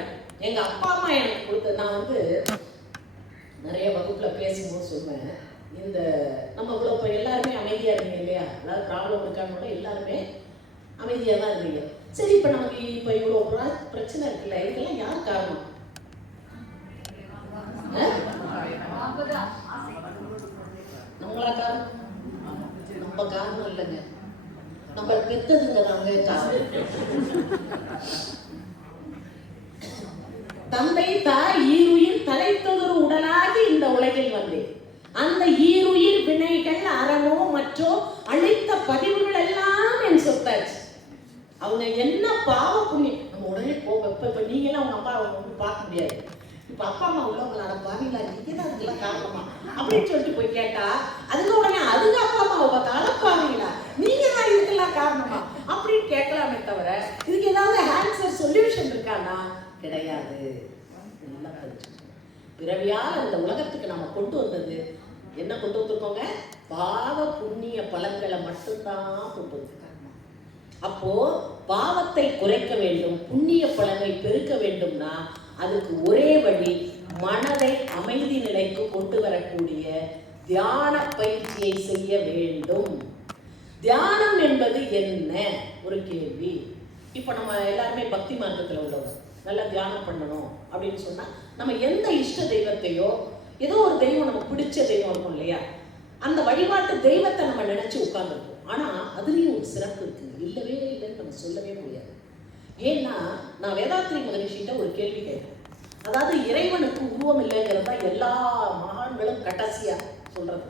எங்க அப்பா அம்மா எனக்கு கொடுத்த, நான் நிறைய வகுப்புல பேசும்போது சொல்வேன், இந்த நம்ம இவ்வளோ இப்போ எல்லாருமே அமைதியா இருந்தீங்க இல்லையா? அதாவது ப்ராப்ளம் இருக்கான்னு எல்லாருமே அமைதியா தான் இருந்தீங்க. சரி, இப்போ நமக்கு இப்போ இவ்வளோ பிரச்சனை இருக்குல்ல, இதுக்கெல்லாம் யார் காரணம்? நம்மளா காரணம்? நம்ம காரணம் இல்லைங்க, நம்ம பெத்ததுங்க தாங்க காரணம். தந்தை தாய் ஈருயிர் தலைத்தொரு உடலாகி இந்த உலகில் வந்தேன். அந்த ஈருயிர் வினைகள் அறமோ மற்றோ அழித்த பதிவுகள் எல்லாம் என் சொத்தாச்சு. அவங்க என்ன பாவ புண்ணியம் நம்ம உடனே போக. இப்ப நீங்களாம் அவங்க அப்பா அவங்க பார்க்க முடியாது. இப்ப அப்பா அம்மா உள்ளவங்கள பாவீங்களா, நீங்க தான் அதுக்கெல்லாம் காரணமா அப்படின்னு சொல்லிட்டு போய் கேட்டா அதுக்கு உடனே அதுங்க அப்பா அம்மா கலப்பாவீங்களா, நீங்க தான் இதுக்கெல்லாம் காரணமா அப்படின்னு கேட்கலாமே தவிர இதுக்கு ஏதாவது ஆன்சர் சொல்யூஷன் இருக்கானா? கிடையாது. பிறவியால் அந்த உலகத்துக்கு நம்ம கொண்டு வந்தது என்ன கொண்டு வந்திருக்கோங்க? பாவ புண்ணிய பலன்களை மட்டும்தான் கொண்டு வந்திருக்காங்க. அப்போ பாவத்தை குறைக்க வேண்டும், புண்ணிய பலனை பெருக்க வேண்டும்னா அதுக்கு ஒரே வழி மனதை அமைதி நிலைக்கு கொண்டு வரக்கூடிய தியான பயிற்சியை செய்ய வேண்டும். தியானம் என்பது என்ன ஒரு கேள்வி. இப்போ நம்ம எல்லாருமே பக்தி மார்க்கத்தில் உள்ளவங்க, நல்லா தியானம் பண்ணணும் அப்படின்னு சொன்னா நம்ம எந்த இஷ்ட தெய்வத்தையோ ஏதோ ஒரு தெய்வம் நமக்கு பிடிச்ச தெய்வம் இருக்கும் இல்லையா, அந்த வழிபாட்டு தெய்வத்தை நம்ம நினைச்சு உட்கார்ந்துருப்போம். ஆனா அதுலயும் ஒரு சிறப்பு இருக்குங்க, இல்லவே இல்லைன்னு நம்ம சொல்லவே முடியாது. ஏன்னா நான் வேதாத்ரி மகரிஷிட்ட ஒரு கேள்வி கேட்டேன். அதாவது இறைவனுக்கு உருவம் இல்லைங்கிறது தான் எல்லா மகான்களும் கடைசியா சொல்றது.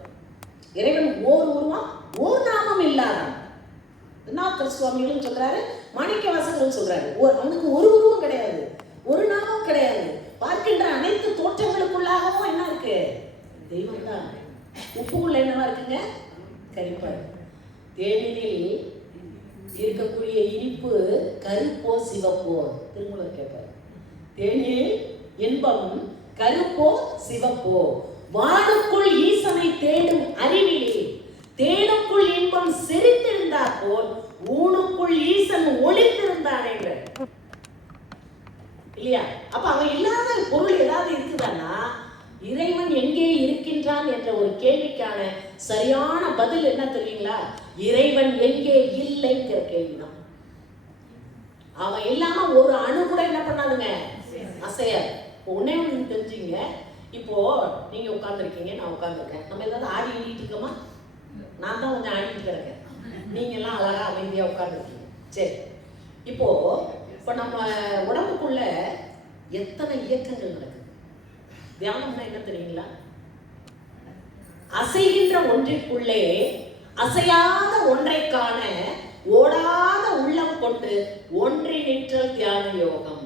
இறைவன் ஓர் உருவம் ஓர் நாமம் இல்லாதான். நாத்தர் சுவாமிகளும் சொல்றாரு, மாணிக்க வாசகரும் சொல்றாரு, அவனுக்கு ஒரு உருவம் கிடையாது, ஒரு நாமம் கிடையாது. பார்க்கின்ற அனைத்து தோற்றங்களுக்குள்ளாகவும் என்ன இருக்கு? தெய்வம் தான். உப்புக்குள்ள என்னவா இருக்குங்க? கரிப்பாரு. தேனில் இருக்கக்கூடிய இனிப்பு கருப்போ சிவப்போ? திருமூலர் கேட்பார். தேனில் இன்பம் கருப்போ சிவப்போ? வானுக்குள் ஈசனை தேடும் அறிவிலே தேனுக்குள் இன்பம் செறிந்திருந்தார் போல் ஊனுக்குள் ஈசன் ஒளிந்திருந்தானே இல்லையா? அப்ப அவன் இல்லாத பொருள் ஏதாவது இருக்குதானா? இறைவன் எங்கே இருக்கின்றான் என்ற ஒரு கேள்விக்கான சரியான பதில் என்ன தெரியுங்களா? இறைவன் எங்கே இல்லைங்கிற கேள்விதான். அவன் இல்லாம ஒரு அணு கூட என்ன பண்ணாதுங்க, அசைய. உடனே தெரிஞ்சுங்க. இப்போ நீங்க உட்கார்ந்துருக்கீங்க, நான் உட்கார்ந்துருக்கேன், நம்ம ஏதாவது ஆடி ஆடிட்டு இருக்கோமா? நான் தான் கொஞ்சம் ஆடிட்டு கிடக்கேன், நீங்க எல்லாம் அழகா அமைதியா உட்கார்ந்துருக்கீங்க. சரி, இப்போ நம்ம உடம்புக்குள்ள எத்தனை இயக்கங்கள் நடக்குது? தியானம்னா என்ன தெரியுங்களா? அசைகின்ற ஒன்றிற்குள்ளே அசையாத ஒன்றை காண ஓடாத உள்ளம் கொண்டு ஒன்றி நிற்றல் தியான யோகம்.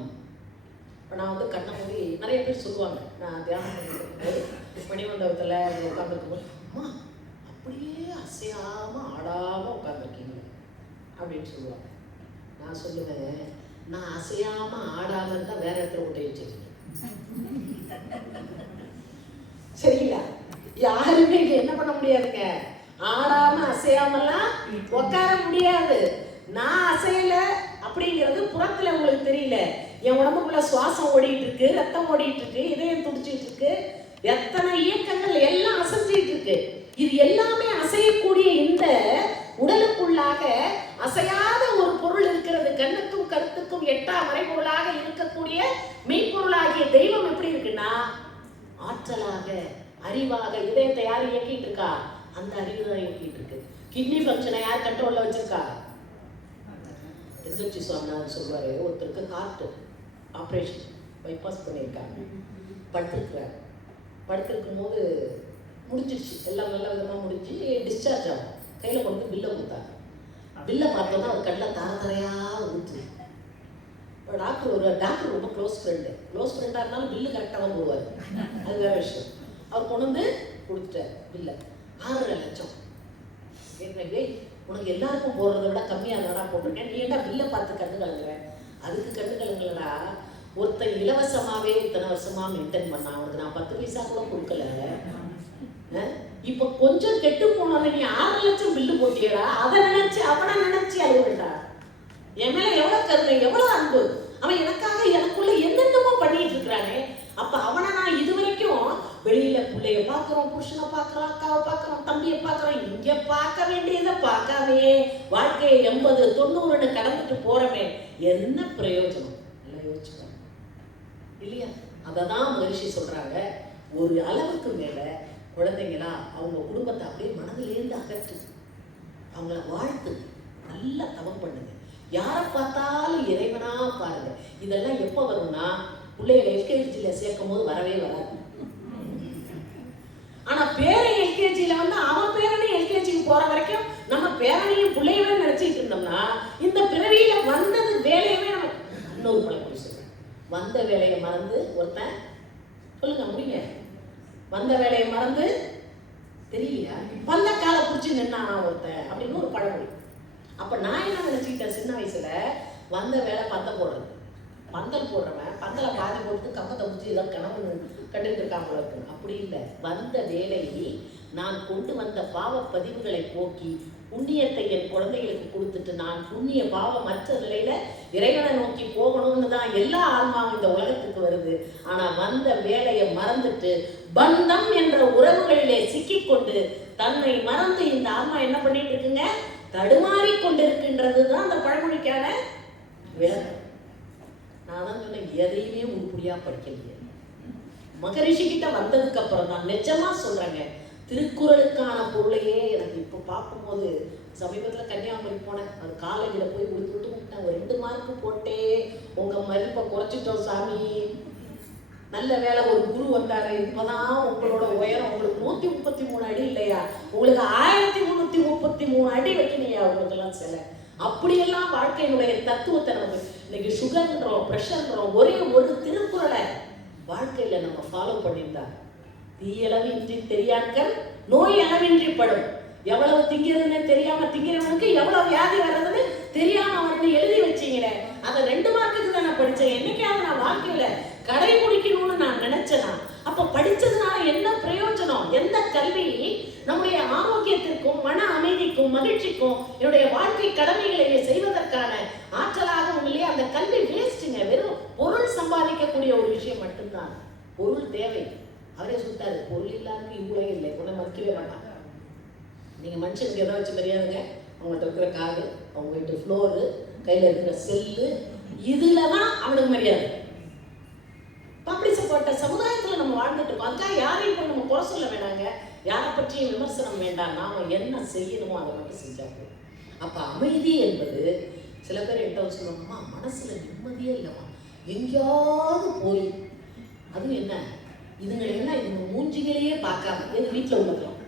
இப்போ நான் கண்ணை மூடி, நிறைய பேர் சொல்லுவாங்க, நான் தியானம் பண்ணிட்டு மணிமண்டபத்தில் உட்காந்துருக்கும் போது, அம்மா அப்படியே அசையாம ஆடாம உட்காந்துருக்கீங்க அப்படின்னு சொல்லுவாங்க. நான் சொல்லுவேன், நான் அசையாம ஆடாம இருந்தா வேற இடத்துல ஒட்டை வச்சிருக்கேன். சரிங்களா? யாருமே என்ன பண்ண முடியாதுங்க, ஆடாம அசையாமலாம் உட்கார முடியாது. நான் அசையல அப்படிங்கிறது புறத்துல உங்களுக்கு தெரியல. என் உடம்புக்குள்ள சுவாசம் ஓடிட்டு இருக்கு, ரத்தம் ஓடிட்டு இருக்கு, இதயம் துடிச்சிட்டு இருக்கு, எத்தனை இயக்கங்கள் எல்லாம் அசைஞ்சிட்டு இருக்கு. இது எல்லாமே அசையக்கூடிய இந்த உடலுக்குள்ளாக அசையாத ஒரு பொருள் இருக்கிறது. கண்ணுக்கும் கருத்துக்கும் எட்டா மறைபொருளாக இருக்கக்கூடிய மெய்ப்பொருளாகிய தெய்வம் எப்படி இருக்குன்னா, ஆற்றலாக அறிவாக இதயத்தை யார் இயக்கிட்டு இருக்கா? அந்த அறிவு தான் இயக்கிட்டு இருக்கு. கிட்னி ஃபங்க்ஷனை யார் கண்ட்ரோல்ல வச்சிருக்கா? எதிர்ச்சி சுவாமிநாதன் சொல்வாரு, ஒருத்தருக்கு ஹார்ட் ஆப்ரேஷன் பைபாஸ் பண்ணியிருக்காங்க, படுத்திருக்கும் போது முடிஞ்சிருச்சு, எல்லாம் நல்ல விதமாக முடிஞ்சு டிஸ்சார்ஜ் ஆகும். கையில் கொண்டு பில்லை கொடுத்தாங்க. பில்லை பார்த்தோன்னா அவர் கண்ணில் தரையாக ஊற்று. ஒரு டாக்டர் ரொம்ப க்ளோஸ் ஃப்ரெண்டாக இருந்தாலும் பில்லு கரெக்டாக தான் போடுவார், அது வேற விஷயம். அவர் கொண்டு வந்து கொடுத்துட்டார் பில்லை, 6.5 லட்சம். ஏற்கனவே உனக்கு எல்லாருக்கும் போடுறத விட கம்மியாக நடா போட்டிருக்கேன், நீ என்ன பில்லை பார்த்து கண்டு கலங்குறேன்? அதுக்கு கண்டு கலங்கலடா, ஒருத்தன் இலவசமாகவே இத்தனை வருஷமாக மெயின்டைன் பண்ணான், அவனுக்கு நான் 10 பைசா கூட கொடுக்கல. இப்போ கொஞ்சம் கெட்டு போனாலும் நீ 6 லட்சம் பில்லு போட்டியடா, அதை நினைச்சு அவனை நினைச்சு அழுவடா. என் மேல எவ்வளவு கருணை, எவ்வளவு அன்பு, அவன் எனக்காக எனக்குள்ள என்னென்னமோ பண்ணிட்டு இருக்கிறானே. அப்ப அவனை நான் இது வரைக்கும் வெளியில பிள்ளைய பாக்குறோம், புருஷனை பாக்குறோம், அக்காவை பாக்குறோம், தம்பியை பாக்குறோம், இங்க பார்க்க வேண்டியதை பார்க்காமே வாழ்க்கையை 80, 90 கடந்துட்டு போறமே, என்ன பிரயோஜனம்? எல்லாம் யோசிச்சுப்பாங்க இல்லையா? அததான் மகிழ்ச்சி சொல்றாங்க, ஒரு அளவுக்கு மேல குழந்தைங்களா அவங்க குடும்பத்தை அப்படியே மனதிலேருந்து அகற்று, அவங்கள வாழ்த்து, நல்லா தவம் பண்ணுங்க, யாரை பார்த்தாலும் இறைவனா பாருங்க. இதெல்லாம் எப்போ வரும்னா பிள்ளைகளை எல்கேஜியில சேர்க்கும் போது வரவே வராது. ஆனா பேரன் எல்கேஜியில வந்து அவன் பேரனையும் எல்கேஜிக்கு போற வரைக்கும் நம்ம பேரனையும் பிள்ளையவே நினைச்சிட்டு இருந்தோம்னா இந்த பிறவியில வந்தது வேலையவே நம்ம இன்னொரு பழக்கம் சொல்றேன். வந்த வேலையை மறந்து ஒருத்தன் சொல்லுங்க முடியுங்க, வந்த வேலையை மறந்து தெரியலையா வந்த காலை பிடிச்சி நின்னா ஒருத்தன் அப்படின்னு ஒரு பழமொழி. அப்ப நான் என்ன நினைச்சுக்கிட்டேன் சின்ன வயசுல, வந்த வேலை பந்தல் போடுறது, பந்தல் போடுறவன் பந்தலை பாதி போட்டு கம்பத்தை பிடிச்சி ஏதோ கனவு கண்டுட்டு இருக்காங்களோ இருக்கு. அப்படி இல்லை, வந்த வேலையை நான் கொண்டு வந்த பாவ பதிவுகளை போக்கி புண்ணியத்தை என் குழந்தைகளுக்கு கொடுத்துட்டு நான் புண்ணிய பாவம் மற்ற நிலையில இறைவனை நோக்கி போகணும்னு தான் எல்லா ஆன்மாவும் இந்த உலகத்துக்கு வருது. ஆனா வந்த வேலையை மறந்துட்டு பந்தம் என்ற உறவுகளிலே சிக்கிக்கொண்டு தன்னை மறந்து இந்த ஆன்மா என்ன பண்ணிட்டு இருக்குங்க, தடுமாறி கொண்டிருக்கின்றது தான் அந்த பழமொழிக்கான விளக்கம். நான் தான் சொன்னேன், எதையுமே உருப்படியா படிக்கலையே. மகரிஷி கிட்ட வந்ததுக்கு அப்புறம் தான் நிஜமா சொல்றேங்க, திருக்குறளுக்கான பொருளையே எனக்கு இப்போ பார்க்கும்போது, சமீபத்தில் கன்னியாகுமரி போனேன், அது காலேஜில் போய் கொடுத்துட்டு விட்டேன், ஒரு 2 மார்க்கு போட்டே உங்க மதிப்பை குறைச்சிட்டோம் சாமி, நல்ல வேலை ஒரு குரு வந்தாரு, இப்பதான் உங்களோட உயரம் உங்களுக்கு 133 அடி இல்லையா, உங்களுக்கு 1333 அடி வைக்கணையா உங்களுக்கெல்லாம் சில. அப்படியெல்லாம் வாழ்க்கையினுடைய தத்துவத்தை நமக்கு இன்னைக்கு சுகர்ன்றோம், ப்ரெஷர்ன்றோம், ஒரே ஒரு திருக்குறளை வாழ்க்கையில நம்ம ஃபாலோ பண்ணியிருந்தா, தீயளவின்றி தெரியான்கள் நோய் அளவின்றி படும். எவ்வளவு திங்கிறதுன்னு தெரியாம திங்கிறவனுக்கு எவ்வளவு வியாதி வர்றதுன்னு தெரியாம அவனுக்கு எழுதி வச்சீங்களே, அதை 2 மார்க்குக்கு தான் நான் படிச்சேன். என்னைக்காவது நான் வாழ்க்கையில கடைபிடிக்கணும்னு நான் நினைச்சேனா? அப்ப படிச்சதுனால என்ன பிரயோஜனம்? எந்த கல்வி நம்முடைய ஆரோக்கியத்திற்கும் மன அமைதிக்கும் மகிழ்ச்சிக்கும் என்னுடைய வாழ்க்கை கடமைகளை செய்வதற்கான ஆற்றலாகவும் இல்லையா, அந்த கல்வி வேஸ்ட்டுங்க. வெறும் பொருள் சம்பாதிக்கக்கூடிய ஒரு விஷயம் மட்டும்தான். பொருள் தேவை, அவரே சொல்லிட்டாரு, பொருள் இல்லாமல் இவ்வளோ இல்லை, உன்னை மதிக்கவே மாட்டாங்க. நீங்க மனுஷனுக்கு எதை வச்சு மரியாதைங்க, அவங்கள்ட்ட இருக்கிற காடு, அவங்க வீட்டு ஃப்ளோரு, கையில இருக்கிற செல்லு, இதுலதான் அவனுக்கு மரியாதை. அப்படிப்பட்ட சமுதாயத்துல நம்ம வாழ்ந்துட்டு இருக்கோம். அதுக்காக யாரையும் போய் நம்ம குறை சொல்ல வேண்டாங்க, யாரை பற்றியும் விமர்சனம் வேண்டாம், நாம என்ன செய்யணுமோ அதை மட்டும் செஞ்சா போதும். அப்ப அமைதி என்பது, சில பேர் என்கிட்ட சொல்லுவாங்கம்மா மனசுல நிம்மதியே இல்லைம்மா, எங்கேயாவது போய், அதுவும் என்ன இதுங்களெல்லாம் இதுங்க மூஞ்சிகளையே பார்க்காம, எது வீட்டுல உள்ளதும்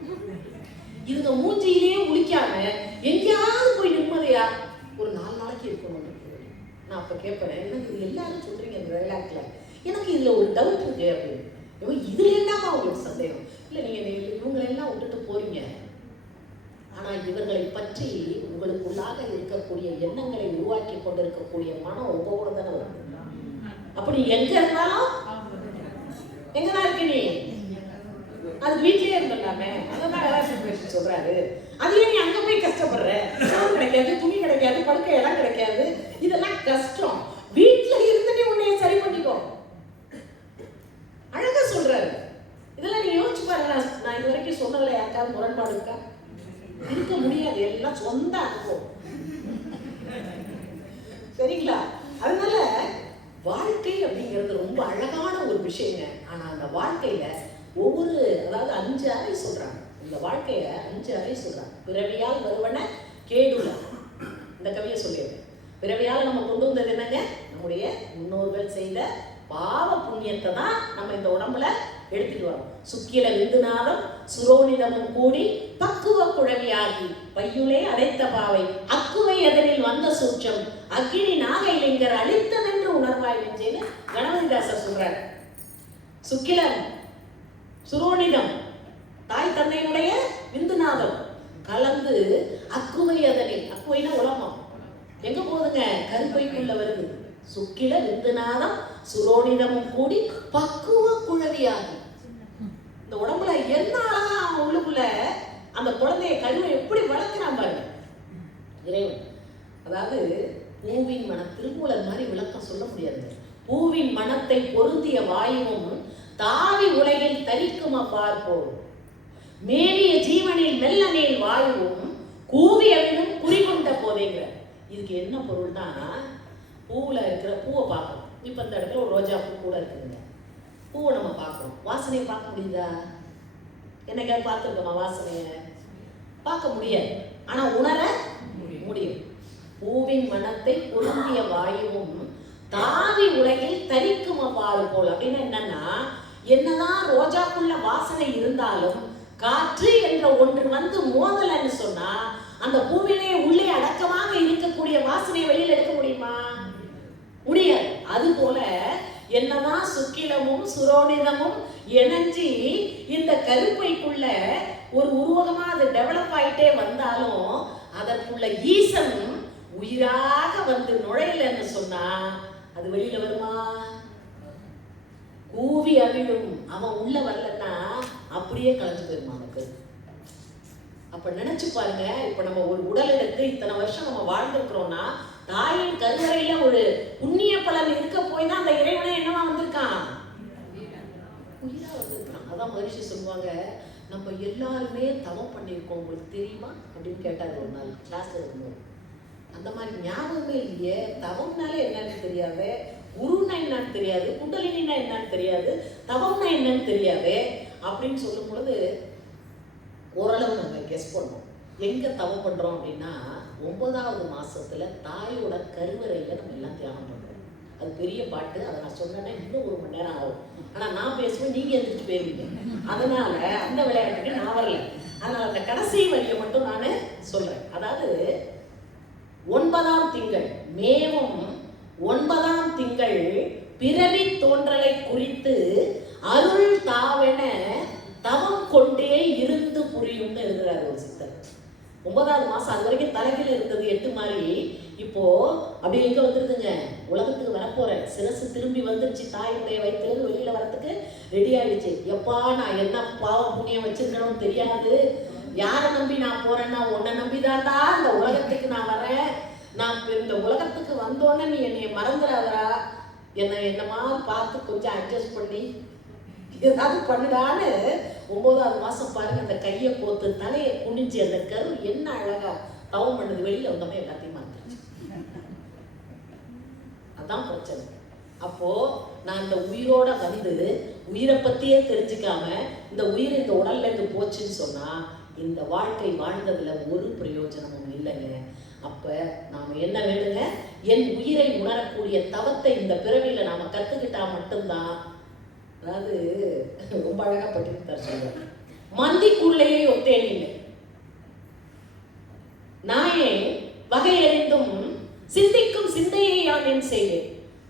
இதுங்க மூஞ்சியிலேயே முழிக்காம எங்கேயாவது போய் நிம்மதியா ஒரு 4 நாளைக்கு இருக்கணும். நான் அப்ப கேட்பேன், எனக்கு இது எல்லாரும் சொல்றீங்க இந்த டைலாக்ல, எனக்கு இதுல ஒரு டவுட் இருக்கு அப்படின்னு. இதுல என்னமா உங்களுக்கு சந்தேகம்? இல்லை நீங்க இவங்களெல்லாம் விட்டுட்டு போறீங்க, ஆனா இவர்களை பற்றி உங்களுக்குள்ளாக இருக்கக்கூடிய எண்ணங்களை உருவாக்கி கொண்டிருக்கக்கூடிய மனம் உங்க கூட தானே வருது. அப்படி எங்க இருந்தாலும் எங்கதான் இருக்கு நீ, அது வீட்லயே இருந்துடலாமே. அதான் சொல்றாரு, அதுவே நீ அங்க போய் கஷ்டப்படுற, கிடைக்காது, துணி கிடைக்காது, படுக்க இடம் கிடைக்காது, இதெல்லாம் கஷ்டம். வீட்டுல இருந்து நீ உன்னைய சரி பண்ணிக்கோ, அழகா சொல்றாரு. இதெல்லாம் நீ யோசிச்சு பாருங்க. நான் இது வரைக்கும் சொன்னதுல யாருக்காவது முரண்பாடு இருக்கா? இருக்க முடியாது, எல்லாம் சொந்த அனுபவம். சரிங்களா? அதனால வாழ்க்கை அப்படிங்கிறது ரொம்ப அழகான ஒரு விஷயங்க. ஆனா அந்த வாழ்க்கையில ஒவ்வொரு, அதாவது 5 அறை சொல்றாங்க. இந்த வாழ்க்கைய 5 அறை சொல்றாங்க. பிறவியால் வருவன கேடுல, இந்த கவியை சொல்லியிருக்கேன். பிறவியால் நம்ம கொண்டு வந்தது என்னங்க? நம்முடைய முன்னோர்கள் செய்த பாவ புண்ணியத்தை தான் நம்ம இந்த உடம்புல எடுத்துட்டு வரோம். சுக்கில விந்துநாதம் சுரோனிதமும் கூடி பக்குவ குழவியாகி பையுளே அடைத்த பாவை அக்குவை அதனில் வந்த சூற்றம் அக்கினி நாகைலிங்கர் அழித்ததென்று உணர்வாய் நெஞ்சேன்னு கணபதிதாசர் சொல்றார். சுக்கிலம் சுரோனிதம் தாய் தந்தையினுடைய விந்துநாதம் கலந்து அக்குவை அதனில், அக்குவைனா உலகம் எங்க போகுதுங்க? கருப்பைக்குள்ள வருது. சுக்கில விந்துநாதம் சுரோனிதமும் கூடி பக்குவ குழவியாகி, இந்த உடம்புல என்ன அழகா அவன் உள்ளுக்குள்ள அந்த குழந்தைய கருவை எப்படி வளர்க்கிறான் பாருங்க இறைவன். அதாவது பூவின் மனம், திருமூலர் மாதிரி விளக்கம் சொல்ல முடியாது. பூவின் மனத்தை பொருந்திய வாயுவும் தாவி உலகில் தரிக்கும் பார்ப்போம், மேவிய ஜீவனில் மெல்லனேல் வாயுவும் கூவி அவிழும் குறிகொண்ட போதேங்கிற. இதுக்கு என்ன பொருள்னா, பூவில் இருக்கிற பூவை பார்க்கணும். இப்போ இந்த இடத்துல ஒரு ரோஜா பூ கூட இருக்குதுங்க. பூவை நம்ம பார்க்கணும். வாசனையை பார்க்க முடியுதா? என்னைக்காவது பார்த்துருக்கோமா? வாசனையை பார்க்க முடியாது, ஆனால் உணர முடியும். பூவின் மனத்தை பொருந்திய வாயுவும் தாவி உலகில் தரிக்கும் அவ்வாறு போல். அப்படின்னு என்னன்னா, என்னதான் ரோஜாக்குள்ள வாசனை இருந்தாலும் காற்று என்ற ஒன்று வந்து மோதலன்னு சொன்னா அந்த பூவிலே உள்ளே அடக்கமாக இருக்கக்கூடிய வாசனையை வெளியில் எடுக்க முடியுமா? முடியாது. அது போல என்னதான் சுக்கிலமும் சுரோனிதமும் இணைஞ்சி இந்த கருப்பைக்குள்ள ஒரு உருவகமா அது டெவலப் ஆயிட்டே வந்தாலும் அதற்குள்ள ஈசன் உயிராக வந்து நுழையலன்னு சொன்னா அது வெளியில வருமா? கூவி அவிழும். அவன் உள்ள வரலன்னா அப்படியே கலைஞ்சு போயிருமா நமக்கு. அப்ப நினைச்சு பாருங்க, இப்ப நம்ம ஒரு உடல் எடுத்து இத்தனை வருஷம் நம்ம வாழ்ந்துருக்கிறோம்னா தாயின் கருவறையில ஒரு புண்ணிய பலன் இருக்க போய் தான் அந்த இறைவனே என்னவா வந்திருக்கான்? உயிரா வந்திருக்கான். அதான் மகிழ்ச்சி சொல்லுவாங்க, நம்ம எல்லாருமே தவம் பண்ணியிருக்கோம், உங்களுக்கு தெரியுமா அப்படின்னு கேட்டாரு ஒரு நாள் கிளாஸ்ல இருக்கும்போது. அந்த மாதிரி ஞாபகமே இல்லையே. தவம்னாலே என்னன்னு தெரியாது, குருன்னா என்னன்னு தெரியாது, குண்டலினா என்னன்னு தெரியாது, தவம்னா என்னன்னு தெரியாது அப்படின்னு சொல்லும் பொழுது ஓரளவு நாங்கள் கெஸ் பண்ணோம். எங்கே தவம் பண்ணுறோம் அப்படின்னா 9வது மாசத்துல தாயோட கருவறையில் நம்ம எல்லாம் தியானம் பண்ணுறோம். அது பெரிய பாட்டு, அதை நான் சொன்னேன்னா இன்னும் 1 மணி நேரம் ஆகும். ஆனால் நான் பேசுவேன், நீங்கள் எந்திரிச்சு போயிருவீங்க. அதனால அந்த விளையாட்டுக்கு நான் வரல. அதனால் அந்த கடைசி வழியை மட்டும் நான் சொல்கிறேன். அதாவது 9ஆம் திங்கள் மேவும் 9ஆம் திங்கள் பிறவி தோன்றலை குறித்து அருள் தாவென தவம் கொண்டே இருந்து புரியும்னு எழுதுறாரு ஒரு சித்தர். 9வது மாசம் அது வரைக்கும் தலைகீழ இருந்தது 8 மாதிரி. இப்போ அப்படி எங்க வந்துருதுங்க, உலகத்துக்கு வரப்போறேன், சிரசு திரும்பி வந்துருச்சு, தாயினுடைய வயிற்றுலேருந்து வெளியில வரத்துக்கு ரெடி ஆயிடுச்சு. எப்பா நான் என்ன பாவம் புண்ணியம் வச்சிருக்கணும்னு தெரியாது, யாரை நம்பி நான் போறேன்னா உன்னை நம்பிதான்டா இந்த உலகத்துக்கு நான் வரேன். நான் இந்த உலகத்துக்கு வந்தோன்னே நீ என்னை மறந்துடாதரா, என்னமா பார்த்து கொஞ்சம் அட்ஜஸ்ட் பண்ணி ஏதாவது பண்ணுடான்னு 9வது மாசம் பாருங்க, அந்த கையை கோத்து தலையை குனிஞ்சு அந்த கரு என்ன அழகா தவம் பண்ணது, வெளியில வந்தோமே எல்லாத்தையும் மாத்திருச்சு. அதான் பிரச்சனை. அப்போ நான் இந்த உயிரோட வந்து உயிரை பத்தியே தெரிஞ்சுக்காம இந்த உயிர் இந்த உடல்ல இருந்து போச்சுன்னு சொன்னா இந்த வாழ்க்கை வாழ்ந்ததுல ஒரு பிரயோஜனமும் இல்லைங்க. அப்ப நாம என்ன வேணுங்க, என் உயிரை உணரக்கூடிய தவத்தை இந்த பிறவியில நாம கத்துக்கிட்டா மட்டும்தான். அதாவது ரொம்ப அழகா பட்டிருக்கார் சொல்றார், மந்திக்குள்ளேயே ஒத்தேன் இல்லை நாயே வகையறிந்தும் சிந்திக்கும் சிந்தையை யான் என் செய்வேன்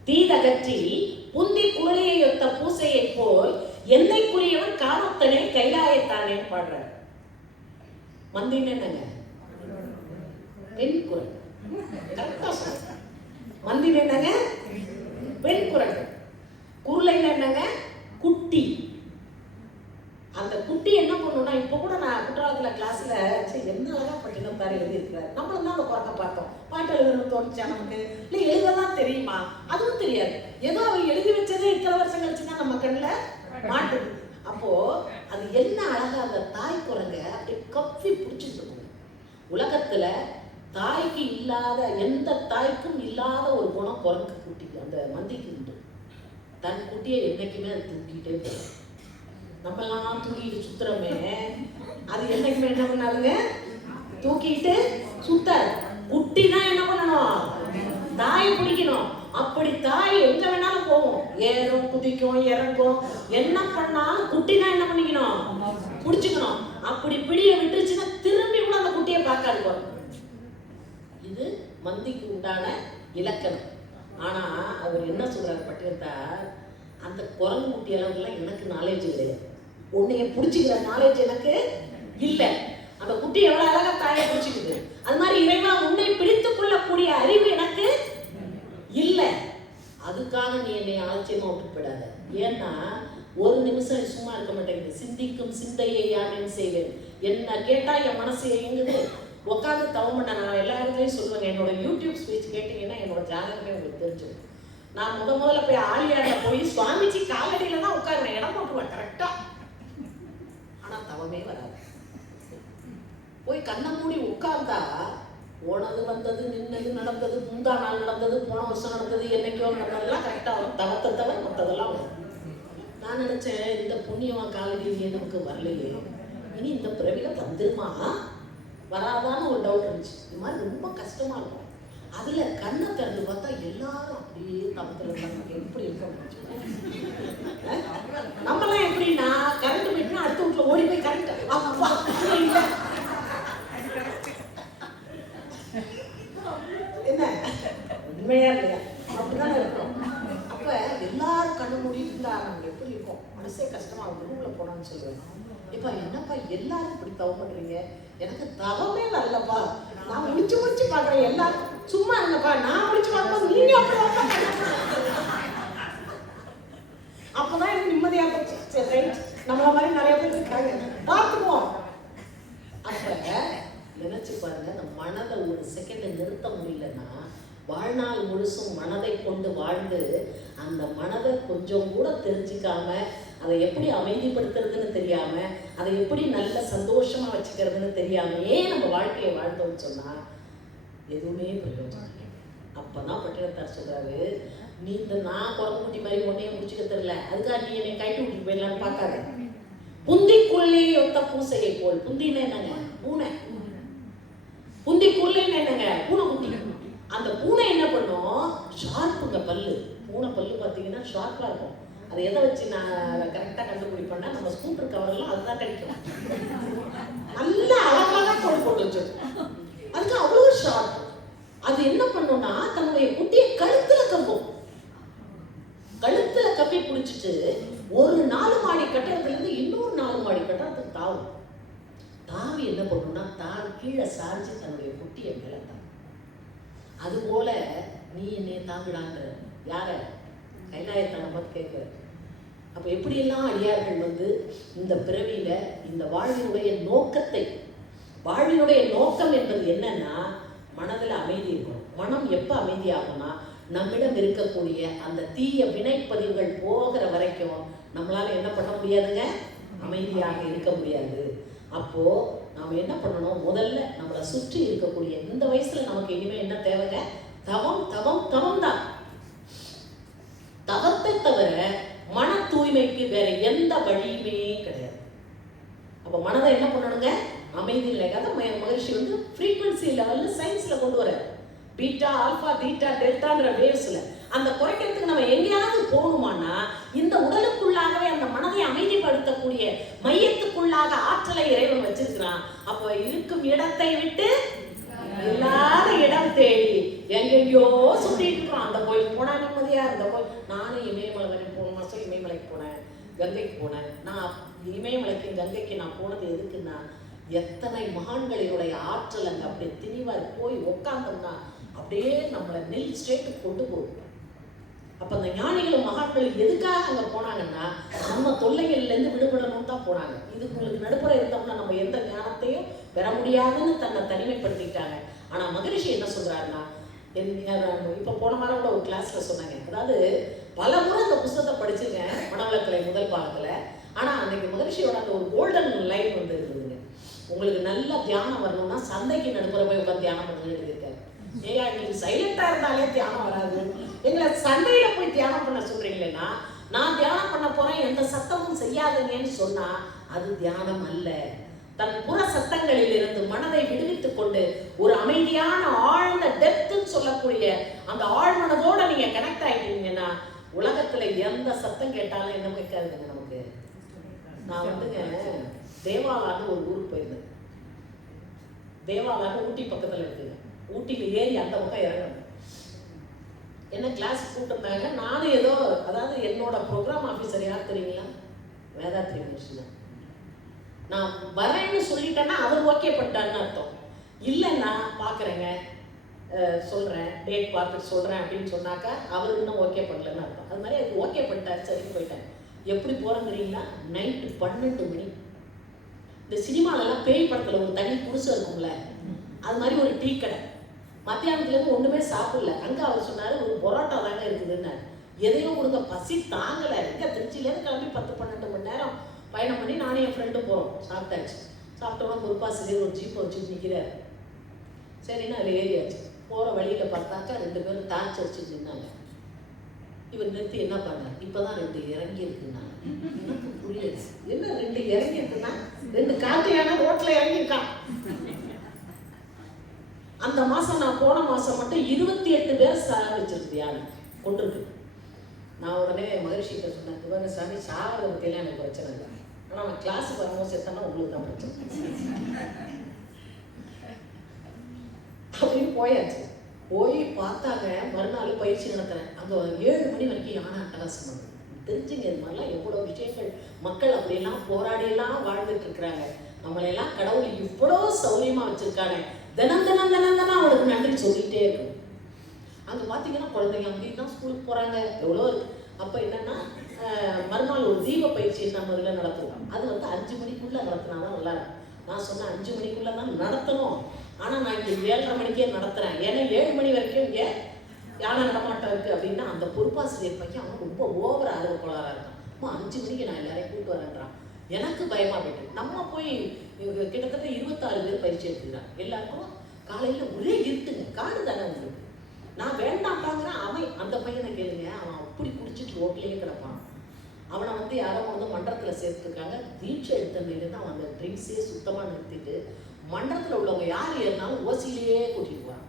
தீதகற்றி புந்தி குரலையை ஒத்த பூசையை போல் என்னைக்குரியவன் காமத்தனே கைலாயத்தானே பாடுறார். மந்தின்னு என்னங்க? பெண் குரல். மந்தின்னு என்னங்க? பெண் குரல். குருளைன்னு என்னங்க? குட்டி. அந்த குட்டி என்ன பண்ணுன்னா, இப்போ கூட நான் குற்றாலத்தில் கிளாஸ்ல என்ன அழகா பட்டினத்தார் எழுதியிருக்கிறார். நம்மளும் தான் அந்த குறக்க பார்த்தோம். பாட்டு எழுதணும்னு தோணுச்சா நமக்கு? இல்லை எழுதலாம் தெரியுமா? அதுவும் தெரியாது. ஏதோ அவர் எழுதி வச்சதே இத்தனை வருஷம் கழிச்சு தான் நம்ம கண்ணில் மாட்டுது. அப்போ அது என்ன அழகா அந்த தாய் குரங்க அப்படியே கப்பி பிடிச்சிட்டு இருக்கும். உலகத்துல தாய்க்கு இல்லாத, எந்த தாய்க்கும் இல்லாத ஒரு குணம் குரங்கு குட்டிக்கு, அந்த மந்திக்கு உண்டு. தன் குட்டியை என்னைக்குமே அது தூக்கிட்டே போகும். நம்மெல்லாம் தூக்கிட்டு சுத்துறோமே, அது என்னைக்குமே என்ன பண்ணாதுங்க, தூக்கிட்டு சுத்தாது. குட்டி தான் என்ன பண்ணணும், தாயை பிடிக்கணும். அப்படி தாய் எங்க வேணாலும் போகும், ஏறும் குதிக்கும் இறங்கும், என்ன பண்ணாலும் குட்டி தான் என்ன பண்ணிக்கணும், பிடிச்சுக்கணும். அப்படி பிடிய விட்டுருச்சுன்னா திரும்பி கூட அந்த குட்டியை பார்க்காது போறோம். இது மந்திக்கு உண்டான இலக்கணம். ஆனா அவர் என்ன சொல்றாரு பட்டினத்தார், அந்த குரங்கு குட்டி அளவுக்குலாம் எனக்கு நாலேஜ் கிடையாது, உன்னைய பிடிச்சிக்கிற நாலேஜ் எனக்கு இல்லை. அந்த குட்டி எவ்வளவு அழகா தாயை பிடிச்சிக்குது, அது மாதிரி இறைவா உன்னை பிடித்துக் கொள்ளக்கூடிய அறிவு எனக்கு இல்லை. அதுக்காக நீ என்னை ஆச்சரியமா விட்டு போயிடாத. ஏன்னா ஒரு நிமிஷம் சும்மா இருக்க மாட்டேங்குது. சிந்திக்கும் சிந்தையை யாரும் செய்வேன், என்ன கேட்டா என் மனசு எங்குது, உட்காந்து தவம் பண்ண. நான் எல்லா இடத்துலையும் சொல்லுவேங்க, என்னோட யூடியூப் ஸ்பீச் கேட்டீங்கன்னா என்னோட ஜாதகமே உங்களுக்கு தெரிஞ்சிடும். நான் முதல்ல போய் ஆலியாட போய் சுவாமிஜி காலடியில தான் உட்காருவேன், இடம் போட்டுருவேன் கரெக்டா. ஆனா தவமே வராது. போய் கண்ணை மூடி உட்கார்ந்தா போனது வந்தது நின்னது நடந்தது, முந்தா நாள் நடந்தது, போன வருஷம் நடந்தது, என்னைக்கோ நடந்ததெல்லாம் கரெக்டா வரும். தவத்தை தவிர மற்றதெல்லாம் வரும். நான் நினைச்சேன், இந்த புண்ணியவன் காலடியிலேயே நமக்கு வரலையே, இனி இந்த பிறவில வந்துருமா வராதான்னு ஒரு டவுட் இருந்துச்சு. இது மாதிரி ரொம்ப கஷ்டமா இருக்கும். அதுல கண்ணை திறந்து பார்த்தா எல்லாரும் அப்படியே தவத்துல இருக்காங்க. எப்படி இருக்க முடியும்? நம்மலாம் எப்படின்னா கரண்ட் போயிட்டுனா அடுத்த வீட்டுல ஓடி போய் கரண்ட் என்ன உண்மையா இல்லையா? அப்படிதான் இருக்கும். அப்ப எல்லாரும் கண்ணு மூடிட்டு இருந்தா நம்ம எப்படி இருக்கும்? மனசே கஷ்டமா ரூம்ல போனான்னு சொல்லுவேன். இப்ப என்னப்பா எல்லாரும் இப்படி தவம் பண்றீங்க, எனக்கு தவமே வரலப்பா, நான் முடிச்சு பாக்குறேன், எல்லாரும் சும்மா இருங்கப்பா, நான் முடிச்சு பார்க்கும்போது நீங்க அப்பதான் எனக்கு நிம்மதியா போச்சு. சரி ரைட், நம்மள மாதிரி நிறைய பேர் இருக்காங்க, பார்த்துக்குவோம். அப்ப நினைச்சு பாருங்க, அந்த மனதை ஒரு செகண்ட் நிறுத்த முடியலன்னா வாழ்நாள் முழுசும் மனதை கொண்டு வாழ்ந்து அந்த மனதை கொஞ்சம் கூட தெரிஞ்சுக்காம அதை எப்படி அமைதிப்படுத்துறதுன்னு தெரியாம அதை எப்படி நல்ல சந்தோஷமா வச்சுக்கிறதுன்னு தெரியாமையே நம்ம வாழ்க்கையை வாழ்ந்தோம்னு சொன்னா எதுவுமே பிரயோஜனம் இல்லை. அப்பதான் பட்டினத்தார் சொல்றாரு, நீ இந்த நான் குரங்குட்டி மாதிரி ஒன்னையே முடிச்சுக்க தெரியல, அதுக்காக நீ என்னை கைட்டு விட்டுட்டு போயிடலான்னு பார்க்காத. புந்திக்குள்ளே ஒத்த பூசையை போல். புந்தின்னு என்னங்க? பூனை. புந்திக்குள்ளேன்னு என்னங்க? பூனை குட்டி. அந்த பூனை என்ன பண்ணும், ஷார்ப்புங்க பல்லு. பூனை பல்லு பார்த்தீங்கன்னா ஷார்ப்பா இருக்கும். அதை எதை வச்சு நான் கரெக்டாக கண்டுபிடிப்பேன்னா, நம்ம ஸ்கூட்டர் கவரெல்லாம் அதுதான் கிடைக்கும். நல்லா அழகாக போட்டு வச்சிருக்கும். அதுக்கு அவ்வளோ ஷார்ப். அது என்ன பண்ணும்னா தன்னுடைய குட்டியை கழுத்துல கம்பும். கழுத்துல கப்பி பிடிச்சிட்டு ஒரு 4 மாடி கட்டடத்துல இருந்து இன்னொரு 4 மாடி கட்டடத்துக்கு தாவும். தாவி என்ன பண்ணும்னா தான் கீழே சார்ஜி தன்னுடைய குட்டியை மேல தான். அது போல நீ என்னைய தாங்குடான்ற யார கைலாயத்தான பார்த்து கேட்கிற. அப்ப எப்படியெல்லாம் அடியார்கள் வந்து இந்த பிறவியில இந்த வாழ்வினுடைய நோக்கத்தை, வாழ்வினுடைய நோக்கம் என்பது என்னன்னா மனதில் அமைதி இருக்கணும். மனம் எப்ப அமைதியாகும்னா நம்மிடம் இருக்கக்கூடிய அந்த தீய வினைப்பதிவுகள் போகிற வரைக்கும் நம்மளால என்ன பண்ண முடியாதுங்க, அமைதியாக இருக்க முடியாது. அப்போ நாம என்ன பண்ணணும், முதல்ல நம்மளை சுற்றி இருக்கக்கூடிய இந்த வயசுல நமக்கு இனிமே என்ன தேவைங்க, தவம் தவம் தவம் தான். தவத்தை தவிர மன தூய்மைக்கு வேற எந்த வழியுமே கிடையாது. அப்ப மனதை என்ன பண்ணணுங்க, அமைதி நிலைக்காத மகிழ்ச்சி வந்து ஃப்ரீக்வன்சி லெவல்ல சயின்ஸ்ல கொண்டு வர பீட்டா ஆல்பா பீட்டா டெல்டான்ற வேவ்ஸ்ல அந்த குறைக்கிறதுக்கு நம்ம எங்கேயாவது போகணுமானா இந்த உடலுக்குள்ளாகவே அந்த மனதை அமைதிப்படுத்தக்கூடிய மையத்துக்குள்ளாக ஆற்றலை இறைவன் வச்சிருக்கிறான். அப்போ இருக்கும் இடத்தை விட்டு இல்லாத இடம் தேடி எங்கெங்கயோ சுத்திட்டு இருக்கிறோம். அந்த கோயில் போனா நிம்மதியா இருந்த கோயில். நானும் இமயமலை வரை போன மாசம் இமயமலைக்கு போனேன், கங்கைக்கு போனேன். நான் இமயமலைக்கு கங்கைக்கு நான் போனது எதுக்குன்னா, எத்தனை மகான்களினுடைய ஆற்றல் அங்கே அப்படியே திணிவார் போய் உட்காந்தோம்னா அப்படியே நம்மளை நெல் ஸ்டேட்டுக்கு கொண்டு போகும். அப்ப அந்த ஞானிகளும் மகான்களும் எதுக்காக அங்க போனாங்கன்னா நம்ம தொல்லைகள்லேருந்து விடுபடணும் தான் போனாங்க. இதுக்கு உங்களுக்கு நடுப்புற இருந்தோம்னா நம்ம எந்த ஞானத்தையும் பெற முடியாதுன்னு தன்னை தனிமைப்படுத்திட்டாங்க. ஆனா மகரிஷி என்ன சொல்றாருன்னா, இப்ப போன வாரம் கூட ஒரு கிளாஸ்ல சொன்னாங்க, அதாவது பல முறை அந்த புத்தகத்தை படிச்சிருக்கேன் மனவளக்கலை முதல் பாகத்துல. ஆனா அன்னைக்கு மகரிஷியோட அந்த ஒரு கோல்டன் லைன் வந்து இருந்ததுங்க, உங்களுக்கு நல்ல தியானம் வரணும்னா சந்தைக்கு நடுப்புற போய் உட்காந்து தியானம் பண்ணி எழுதியிருக்காரு. ஏயா எங்களுக்கு சைலண்டா இருந்தாலே தியானம் வராது, எங்களை சந்தையில போய் தியானம் பண்ண சொல்றீங்களேன்னா, நான் தியானம் பண்ண போறேன் எந்த சத்தமும் செய்யாதீங்கன்னு சொன்னா அது தியானம் அல்ல. தன் புற சத்தங்களில் இருந்து மனதை விடுவித்துக் கொண்டு ஒரு அமைதியான ஆழ்ந்த டெப்த்னு சொல்லக்கூடிய அந்த ஆழ்மனதோட நீங்க கனெக்ட் ஆயிட்டீங்கன்னா உலகத்துல எந்த சத்தம் கேட்டாலும் என்ன கேட்காதுங்க நமக்கு. நான் வந்துங்க தேவாலான்னு ஒரு ஊருக்கு போயிருந்தேன். தேவாலான்னு ஊட்டி பக்கத்துல இருக்குங்க. ஊட்டியில் ஏறி அந்த பக்கம் இறங்கணும். என்ன கிளாஸ் கூப்பிட்டுருந்தாங்க. நானும் ஏதோ, அதாவது என்னோட ப்ரோக்ராம் ஆஃபீஸர் யார் தெரியுங்களா? வேதாத்ரி மனுஷி தான். நான் வரேன்னு சொல்லிட்டேன்னா அவர் ஓகே பண்ணிட்டாருன்னு அர்த்தம். இல்லைன்னா பார்க்குறேங்க, சொல்கிறேன், டேட் பார்த்துட்டு சொல்கிறேன் அப்படின்னு சொன்னாக்கா அவர் இன்னும் ஓகே பண்ணலன்னு அர்த்தம். அது மாதிரி அது ஓகே பண்ணிட்டாரு, சரின்னு போயிட்டேன். எப்படி போகிறேன்னு தெரியுங்களா? நைட்டு 12 மணி. இந்த சினிமாலெல்லாம் பேய் படத்தில் ஒரு தனி புதுசு இருக்கும்ல, அது மாதிரி ஒரு டீ கடை. மத்தியானத்துலேருந்து ஒன்றுமே சாப்பிடல. அங்கே அவர் சொன்னார் ஒரு பொரோட்டா தாங்க இருக்குதுன்னு. எதையும் கொடுங்க, பசி தாங்கலை. இங்கே திருச்சியிலேருந்து கிளம்பி 10-12 மணி நேரம் பயணம் பண்ணி நானும் என் ஃப்ரெண்டு போகிறோம். சாப்பிட்டாச்சு. சாப்பிட்டோன்னா பொறுப்பாசிரியர் ஒரு ஜீப்பை வச்சுட்டு நிற்கிறார். சரின்னு அதில் ஏறியாச்சு. போகிற வழியில் பார்த்தாக்கா 2 பேரும் டார்ச் அடிச்சுட்டு நின்னாங்க. இவர் நிறுத்தி என்ன பண்ணார்? இப்போ தான் 2 இறங்கி இருக்குன்னாங்க. எனக்கு புரியல. என்ன 2 இறங்கி இருக்குன்னா 2 காட்டியான ரோட்டில் இறங்கியிருக்கான். அந்த மாதம் நான் போன மாதம் மட்டும் 28 பேர் சாதிச்சிருக்கு. யாரு கொண்டிருக்கு. நான் உடனே மகரிஷிகிட்ட சொன்னேன், இவங்க சாமி சாவதை பற்றியெல்லாம் எனக்கு பிரச்சனை இல்லை, ஆனால் நான் கிளாஸுக்கு வரும்போது செத்தனா உங்களுக்கு தான் பிரச்சனை அப்படின்னு போயாச்சு. போய் பார்த்தாங்க. மறுநாள் பயிற்சி நடத்துகிறேன். அங்கே 7 மணி வரைக்கும் யானை அட்டகாசம் பண்ணுது. தெரிஞ்சுங்க இது மாதிரிலாம் எவ்வளோ விஷயங்கள். மக்கள் அப்படியெல்லாம் போராடியெல்லாம் வாழ்ந்துட்டு இருக்கிறாங்க. நம்மளையெல்லாம் கடவுள் இவ்வளோ சௌரியமாக வச்சுருக்காங்க. தினம் அவளுக்கு நன்றி சொல்லிகிட்டே இருக்கும். அங்கே பார்த்தீங்கன்னா குழந்தைங்க அங்கேயும் தான் ஸ்கூலுக்கு போகிறாங்க. எவ்வளோ இருக்குது. அப்போ என்னென்னா மறுநாள் ஒரு தீப பயிற்சி நம்ம இதில் நடத்துவோம். அது வந்து 5 மணிக்குள்ளே நடத்தினா தான் நல்லாயிருக்கும். நான் சொன்னேன் 5 மணிக்குள்ளே தான் நடத்தணும். ஆனால் நான் இங்கே 7:30 மணிக்கே நடத்துகிறேன். ஏன்னா 7 மணி வரைக்கும் இங்கே யானை நடமாட்டம் இருக்குது அப்படின்னா அந்த பொறுப்பாசிரியர் பையன் அவன் ரொம்ப ஓவர ஆர்வ கோளாறாக இருக்கான். அம்மா 5 மணிக்கு நான் எல்லாரையும் கூப்பிட்டு வரேன்றான். எனக்கு பயமாக போயிட்டு நம்ம போய் கிட்டத்தட்ட 26 பேர் பயிற்சி எடுத்துக்கிறான். எல்லாருக்கும் காலையில் ஒரே இருட்டுங்க. காடு தானே உங்களுக்கு. நான் வேண்டாம்ப்பாங்கிறேன். அவன் அந்த பையனை கேளுங்க, அவன் அப்படி குடிச்சிட்டு ரோட்லேயே கிடப்பான். அவனை வந்து யாரோ வந்து மன்றத்தில் சேர்த்துருக்காங்க. தீட்சை எடுத்தமையிலேருந்து அவன் அந்த ட்ரிங்க்ஸே சுத்தமாக நிறுத்திட்டு மன்றத்தில் உள்ளவங்க யார் ஏறினாலும் ஓசிலேயே கூட்டிட்டு போவான்.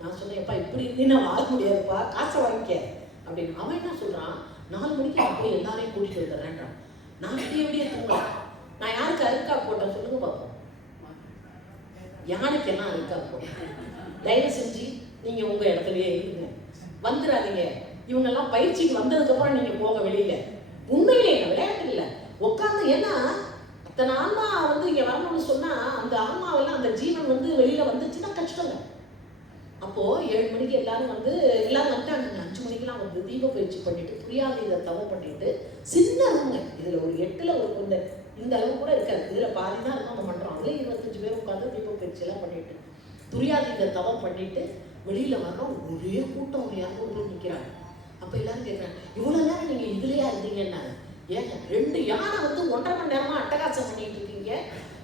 நான் சொன்னேன், எப்பா இப்படி இருந்தீங்கன்னா வாழ முடியாதுப்பா, காசை வாங்கிக்க அப்படின்னு. அவன் என்ன சொல்கிறான், 4 மணிக்கு அப்படியே எல்லாரையும் கூட்டிகிட்டு வந்துடுறேன்றான். நான் விடிய தூங்கலாம். நான் யாருக்கு அருக்கா போட்டேன் சொல்லுங்க பார்ப்போம். யானைக்கெல்லாம் அருக்கா போட்டேன். தயவு செஞ்சு நீங்கள் உங்கள் இடத்துலையே இருங்க, வந்துடாதீங்க. இவங்கெல்லாம் பயிற்சிக்கு வந்ததுக்கப்புறம் நீங்கள் போக வெளியில். உண்மையிலே என்ன விளையாட்டு இல்லை. உட்காந்து ஏன்னா அத்தனை ஆன்மா வந்து இங்கே வரணும்னு சொன்னால் அந்த ஆன்மாவெல்லாம் அந்த ஜீவன் வந்து வெளியில் வந்துச்சுன்னா கஷ்டங்க. அப்போது 7 மணிக்கு எல்லாரும் வந்துட்டாங்க. 5 மணிக்கெல்லாம் வந்து தீப பயிற்சி பண்ணிட்டு புரியாதீத தவம் பண்ணிட்டு சின்ன ரூமுங்க. இதில் ஒரு 8ல் ஒரு இந்த அளவு கூட இருக்காது. இதில் பாதி தான் இருக்கும் அந்த மன்றம். அதில் 25 பேர் உட்காந்து தீப பயிற்சியெல்லாம் பண்ணிட்டு துரியாதீத தவம் பண்ணிட்டு வெளியில் வர்றோம். ஒரே கூட்டம் ஒரு 200 பேர் நிற்கிறாங்க. அப்போ எல்லாரும் கேட்குறாங்க, இவ்வளோ நேரம் நீங்கள் இதுலையா இருந்தீங்கன்னாங்க. ஏங்க 2 யானை வந்து 1.5 மணி நேரமாக அட்டகாசம் பண்ணிட்டு இருக்கீங்க.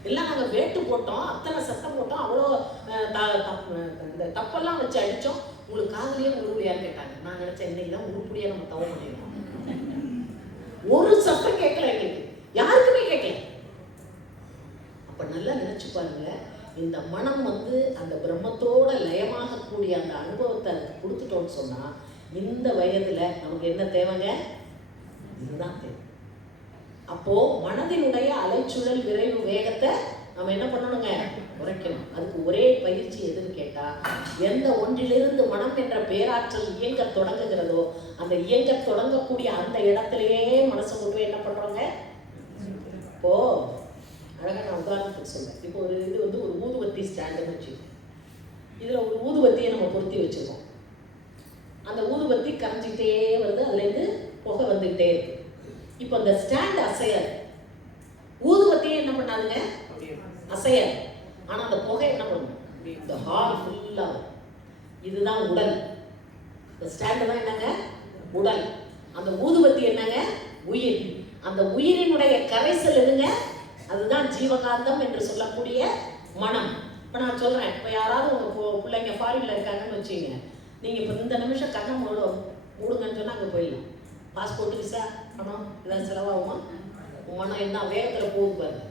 எல்லாம் நாங்கள் வேட்டு போட்டோம், அத்தனை சத்தம் போட்டோம், அவ்வளோ இந்த தப்பெல்லாம் வச்சு அடித்தோம், உங்களுக்கு காதலியே உருப்படியான்னு கேட்டாங்க. நான் நினச்சேன் இன்னைக்கு தான் உருப்படியாக நம்ம தவம் பண்ணிடுவோம். ஒரு சத்தம் கேட்கல எங்களுக்கு, யாருக்குமே கேட்கல. அப்போ நல்லா நினச்சி பாருங்க, இந்த மனம் வந்து அந்த பிரம்மத்தோட லயமாகக்கூடிய அந்த அனுபவத்தை அதுக்கு கொடுத்துட்டோம்னு சொன்னால் இந்த வயதில் நமக்கு என்ன தேவைங்க? இதுதான் தேவை. அப்போ மனதினுடைய அலைச்சுழல் விரைவு வேகத்தை நம்ம என்ன பண்ணணுங்க? குறைக்கணும். அதுக்கு ஒரே பயிற்சி எதுன்னு கேட்டால், எந்த ஒன்றிலிருந்து மனம் என்ற பேராற்றல் இயங்க தொடங்குகிறதோ அந்த இயங்க தொடங்கக்கூடிய அந்த இடத்துலையே மனசை கொண்டு என்ன பண்ணுறோங்க? இப்போ அழகாக நான் உதாரணத்துக்கு சொல்றேன். இப்போ ஒரு இது வந்து ஒரு ஊதுவத்தி ஸ்டாண்டுன்னு வச்சுக்கோங்க. இதில் ஒரு ஊதுவத்தியை நம்ம பொருத்தி வச்சுருக்கோம். அந்த ஊதுவத்தி கரைஞ்சிக்கிட்டே வருது, அதுலேருந்து புகை வந்துக்கிட்டே இருக்கு. இப்போ அந்த ஸ்டாண்ட் அசையாது, ஊதுவத்தியே என்ன பண்ணாதுங்க? அசையாது. ஆனால் அந்த புகை என்ன பண்ணும்? இந்த ஹால் ஃபுல்லாக. இதுதான் உடல். இந்த ஸ்டாண்டு தான் என்னங்க? உடல். அந்த ஊதுவத்தி என்னங்க? உயிர். அந்த உயிரினுடைய கரைசல் என்னங்க? அதுதான் ஜீவகாந்தம் என்று சொல்லக்கூடிய மனம். இப்போ நான் சொல்கிறேன், இப்போ யாராவது உங்கள் பிள்ளைங்க ஃபாரினில் இருக்காங்கன்னு வச்சுங்க, நீங்கள் இப்போ இந்த நிமிஷம் கண்ணை மூடுங்கன்னு சொன்னால் அங்கே போயிடலாம். பாஸ்போர்ட், விசா, பணம் ஏதாவது செலவாகுமா? மனம் என்ன வேகத்தில் போகுது பாருங்க.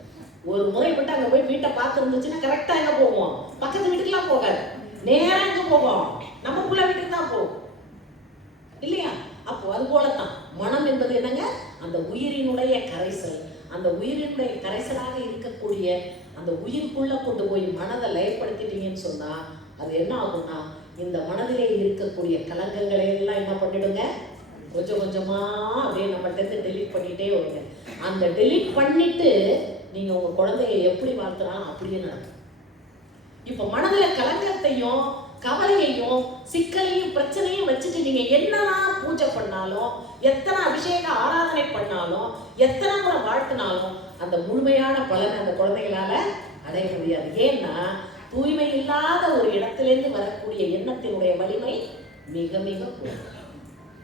ஒரு முறை மட்டும் அங்கே போய் வீட்டை பார்த்து இருந்துச்சுன்னா கரெக்டாக எங்கே போவோம்? பக்கத்து வீட்டுக்குலாம் போகாது, நேராக எங்கே போவோம்? நம்ம புள்ள வீட்டுக்கு தான் போகும் இல்லையா? அப்போ அது போலத்தான் மனம் என்பது என்னங்க? அந்த உயிரினுடைய கரைசல். அந்த உயிரினுடைய கரைசலாக இருக்கக்கூடிய அந்த உயிருக்குள்ள கொண்டு போய் மனதை லயப்படுத்திட்டீங்கன்னு சொன்னா அது என்ன ஆகும்னா, இந்த மனதிலே இருக்கக்கூடிய கலங்கங்களை எல்லாம் என்ன பண்ணிடுங்க, கொஞ்சம் கொஞ்சமா அப்படியே நம்மகிட்ட டெலீட் பண்ணிட்டே வருங்க. அந்த டெலீட் பண்ணிட்டு நீங்க உங்க குழந்தைய எப்படி வளர்த்துறாலும் அப்படியே நடக்கும். இப்ப மனதுல கலங்கத்தையும் கவலையையும் சிக்கலையும் பிரச்சனையும் வச்சுட்டு நீங்க என்னதான் பூஜை பண்ணாலும், எத்தனை அபிஷேக ஆராதனை பண்ணாலும், எத்தனை முறை வாழ்த்தினாலும் அந்த முழுமையான பலனை அந்த குழந்தைகளால அடைய முடியாது. ஏன்னா தூய்மை இல்லாத ஒரு இடத்திலிருந்து வரக்கூடிய எண்ணத்தினுடைய வலிமை மிக மிக கூடும்.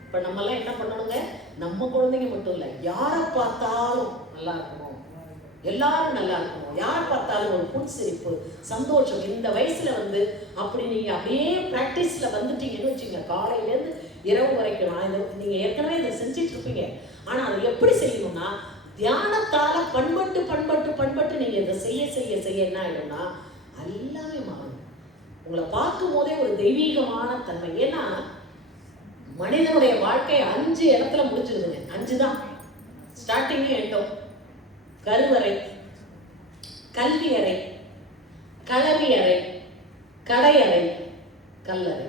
இப்ப நம்ம எல்லாம் என்ன பண்ணணுங்க, நம்ம குழந்தைங்க மட்டும் இல்லை, யாரை பார்த்தாலும் நல்லா இருக்கணும், எல்லாரும் நல்லா இருக்கணும், யார் பார்த்தாலும் ஒரு புன்சிரிப்பு சந்தோஷம். இந்த வயசுல அப்படி நீங்க அப்படியே பிராக்டிஸ்ல வந்துட்டீங்கன்னு வச்சுங்க, காலையிலேருந்து இரவு வரைக்கும் நீங்க ஏற்கனவே இதை செஞ்சுட்டு இருப்பீங்க. ஆனா அதை எப்படி செய்யணும்னா, தியானத்தால பண்பட்டு பண்பட்டு பண்பட்டு நீங்க இதை செய்ய செய்ய செய்ய என்ன ஆயிடும்னா எல்லாமே மாறும். உங்களை பார்க்கும் போதே ஒரு தெய்வீகமான தன்மை. ஏன்னா மனிதனுடைய வாழ்க்கை 5 இடத்துல முடிஞ்சிருதுங்க. 5 தான் ஸ்டார்டிங்கே எட்டும். கருவறை, கல்வி அறை, களவி அறை, கடையறை, கல்லறை.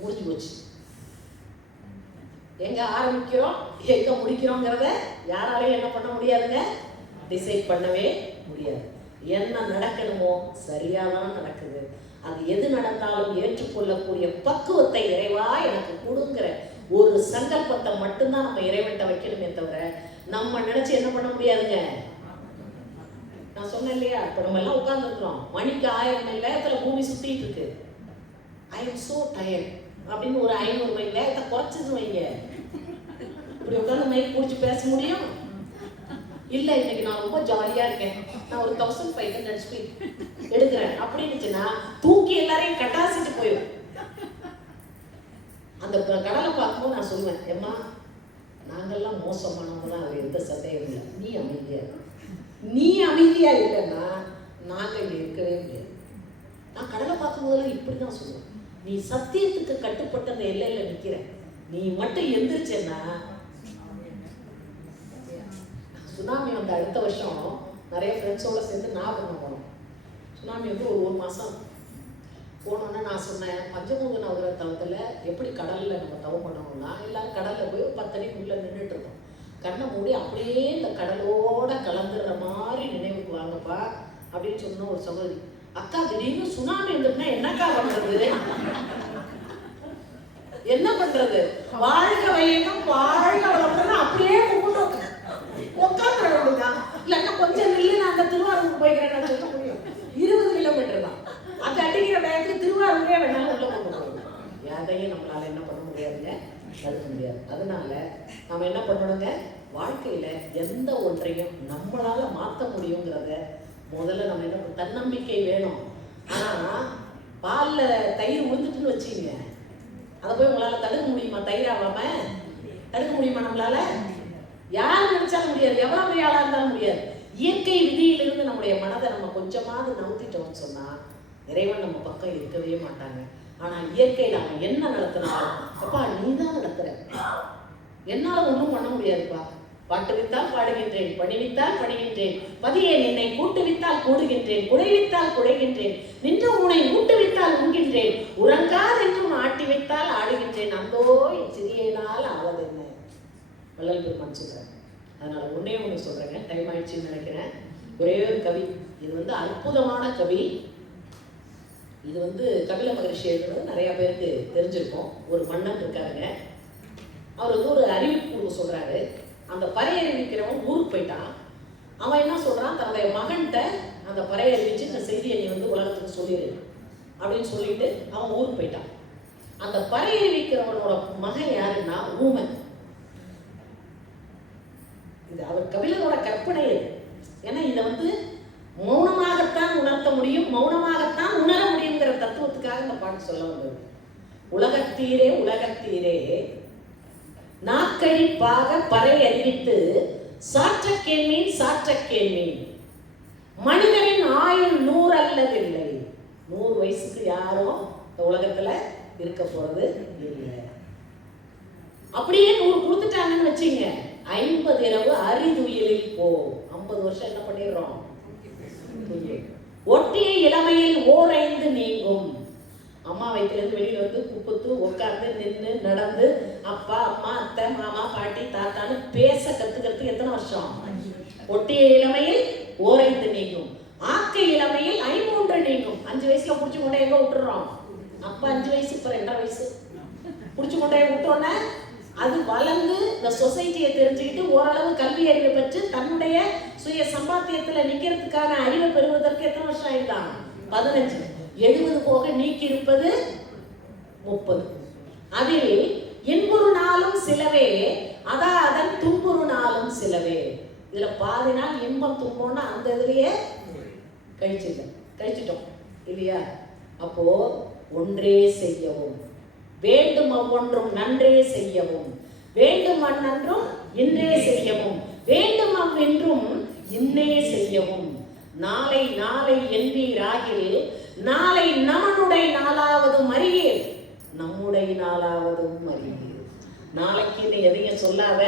முடிஞ்சு போச்சு. எங்க ஆரம்பிக்கிறோம் எங்க முடிக்கிறோங்கிறத யாராலையும் என்ன பண்ண முடியாதுங்க, டிசைட் பண்ணவே முடியாது. என்ன நடக்கணுமோ சரியாதான் நடக்குது. அது எது நடந்தாலும் ஏற்றுக்கொள்ளக்கூடிய பக்குவத்தை இறைவா எனக்கு கொடுங்கிற ஒரு சங்கல்பத்தை மட்டும்தான் நம்ம இறைவன்ட்ட வைக்கணுமே தவிர நம்ம நினைச்சு என்ன பண்ண முடியாதுங்க. நான் சொன்னேன் இல்லையா, இப்ப நம்ம எல்லாம் உட்கார்ந்து இருக்கிறோம், மணிக்கு 1000 மைல் வேகத்துல பூமி சுத்திட்டு இருக்கு. ஐ எம் சோ டயர்ட் அப்படின்னு ஒரு 500 மைல் வேகத்தை குறைச்சது வைங்க, இப்படி உட்காந்து மைக் பிடிச்சி பேச முடியும்? இல்ல இன்னைக்கு நான் ரொம்ப ஜாலியா இருக்கேன், நான் ஒரு 1500 ஸ்பீட் எடுக்கிறேன் அப்படின்னுச்சுன்னா தூக்கி எல்லாரையும் கட்டாசிட்டு போயிடும். அந்த கடலை பார்க்கும்போது நான் சொல்லுவேன், ஏம்மா நாங்கெல்லாம் மோசமானவங்க தான், அது எந்த சந்தேகம் இல்லை, நீ அமைதியா, நீ அமைதியா இல்லைன்னா நாங்கள் இங்கே இருக்கவே முடியாது. நான் கடலை பார்க்கும்போதெல்லாம் இப்படி தான் சொல்லுவேன், நீ சத்தியத்துக்கு கட்டுப்பட்ட அந்த எல்லையில் நிற்கிற, நீ மட்டும் எந்திரிச்சேன்னா. சுனாமி அடுத்த வருஷம் நிறைய ஃப்ரெண்ட்ஸோட சேர்ந்து நாகப்பட்டினம் போனோம். சுனாமி ஒரு மாதம் போனோன்னா நான் சொன்னேன், பஞ்சமுக நவகிரக தவத்தில் எப்படி கடலில் நம்ம தவம் பண்ணணும்னா, எல்லாரும் கடலில் போய் 10 அடிக்குள்ளே நின்றுட்டு இருக்கோம். கண்ணை மூடி அப்படியே இந்த கடலோட கலந்துடுற மாதிரி நினைவுக்கு வாங்கப்பா அப்படின்னு சொன்ன ஒரு சகோதரி. அக்கா திடீர்னு சுனாமி வந்துட்டுனா என்னக்கா பண்றது, என்ன பண்றது, வாழ்க வையகம் வாழ்க வளர்ந்து அப்படியே கும்பிட்டு உட்காந்துட வேண்டியதான். இல்லைன்னா கொஞ்சம் நில்லு, நான் அந்த திருவாரூர் போய்க்கிறேன் சொல்ல முடியும். 20 கிலோமீட்டர் தான், அது அடிக்கிற வேகத்துக்கு திருவாரூரே வேணாலும் உள்ள கொண்டு போகணும். யாரையும் நம்மளால என்ன பண்ண முடியாதுங்க, தடுக்க முடியாது. அதனால நம்ம என்ன பண்ணணுங்க, வாழ்க்கையில எந்த ஒன்றையும் நம்மளால மாற்ற முடியுங்கிறத முதல்ல நம்ம என்ன, தன்னம்பிக்கை வேணும். ஆனா பால்ல தயிர் உழுந்துட்டுன்னு வச்சுங்க, அதை போய் உங்களால தடுக்க முடியுமா? தயிர் ஆகாம தடுக்க முடியுமா நம்மளால? யார் நினைச்சாலும் முடியாது, எவ்வளவு பெரிய ஆளா இருந்தாலும் முடியாது. இயற்கை விதியிலிருந்து நம்முடைய மனதை நம்ம கொஞ்சமாவது நவுத்திட்டோம்னு சொன்னா இறைவன் நம்ம பக்கம் இருக்கவே மாட்டாங்க. ஆனா இயற்கையில அவன் என்ன நடத்தினாலும், அப்பா நீ தான் நடத்துற, என்னால ஒன்றும் பண்ண முடியாதுப்பா. பாட்டுவித்தால் பாடுகின்றேன், பணிவித்தால் பணிகின்றேன், பதியே என்னை கூட்டுவித்தால் கூடுகின்றேன், குடைவித்தால் குடைகின்றேன், நின்று உன்னை ஊட்டுவித்தால் உண்கின்றேன், உறங்காதென்றும் ஆட்டி வைத்தால் ஆடுகின்றேன், அந்தோ சிறிய நாள் ஆவதென்ன வள்ளல் பெருமான் சொல்றேன். அதனால ஒண்ணு சொல்றேங்க, டைம் ஆயிடுச்சுன்னு நினைக்கிறேன். ஒரே ஒரு கவி, இது அற்புதமான கவி. இது கபில மகரிஷி எழுதுனது நிறைய பேருக்கு தெரிஞ்சிருக்கும். ஒரு மன்னன் இருக்காருங்க, அவர் ஒரு அறிவிப்பு சொல்றாரு. அந்த பறை அறிவிக்கிறவன் ஊருக்கு போயிட்டான். அவன் என்ன சொல்றான், தன்னுடைய மகன்கிட்ட அந்த பறை அறிவிச்சு இந்த செய்தியை நீ உலகத்துக்கு சொல்லிடு அப்படின்னு சொல்லிட்டு அவன் ஊருக்கு போயிட்டான். அந்த பறை அறிவிக்கிறவனோட மகன் யாருன்னா ஊமன். இது அவர் கபிலரோட கற்பனை. ஏன்னா இதை மௌனமாகத்தான் உணர்த்த முடியும், மௌனமாகத்தான் உணர முடியுங்கிற தத்துவத்துக்காக இந்த பாட்டு சொல்ல வந்தது. உலகத்தீரே உலகத்தீரே நாக்கழிப்பாக பறை அறிவித்து சாற்ற கேள்மீன் சாற்ற கேள்மீன். மனிதனின் ஆயுள் 100 அல்லதில்லை. 100 வயசுக்கு யாரும் இந்த உலகத்துல இருக்க போறது இல்லை. அப்படியே 100 கொடுத்துட்டாங்கன்னு வச்சுங்க, 50 இரவு அரிதுயிலில் போ. 50 வருஷம் என்ன பண்ணிடுறோம்? ஒட்டிய இளமையில் ஓரைந்து நீங்கும். அம்மா வயிற்றிலிருந்து வெளியில வந்து குப்புத்து உட்கார்ந்து நின்று நடந்து அப்பா அம்மா அத்தை மாமா பாட்டி தாத்தான்னு பேச கத்துக்கிறதுக்கு எத்தனை வருஷம்? ஒட்டிய இளமையில் ஓரைந்து நீங்கும். ஆக்க இளமையில் 5 நீங்கும். 5 வயசுல புடிச்சு கொண்டே எங்க விட்டுறோம்? அப்ப 5 வயசு இப்ப 2.5 வயசு புடிச்சு கொண்டே விட்டோன்னே அது வளர்ந்து இந்த சொசைட்டியை தெரிஞ்சுக்கிட்டு ஓரளவு கல்வி அறிவை பெற்று தன்னுடைய சுய சம்பாத்தியத்துல நிக்கிறதுக்கான அறிவை பெறுவதற்கு எத்தனை வருஷம் ஆயிட்டான்? 15. 70 போக நீக்கி இருப்பது 30. அதில் இன்புறு நாளும் சிலவே, அதன் துன்புறு நாளும் சிலவே. இதுல பாதி நாள் இன்பம் துன்பம்னா அந்த இதுலயே கழிச்சிட்டோம் இல்லையா? அப்போ ஒன்றே செய்யவும் வேண்டும், அவ்வொன்றும் நன்றே செய்யவும் வேண்டும், அந்நன்றும் இன்றே செய்யவும் வேண்டும், அவ்வென்றும் இன்னே செய்யவும். நாளை நாளை என்பீராகில் நாளை நமனுடைய நாளாவது மறியேல், நம்முடைய நாளாவதும் மறியேல். நாளைக்குன்னு எதையும் சொல்லாத.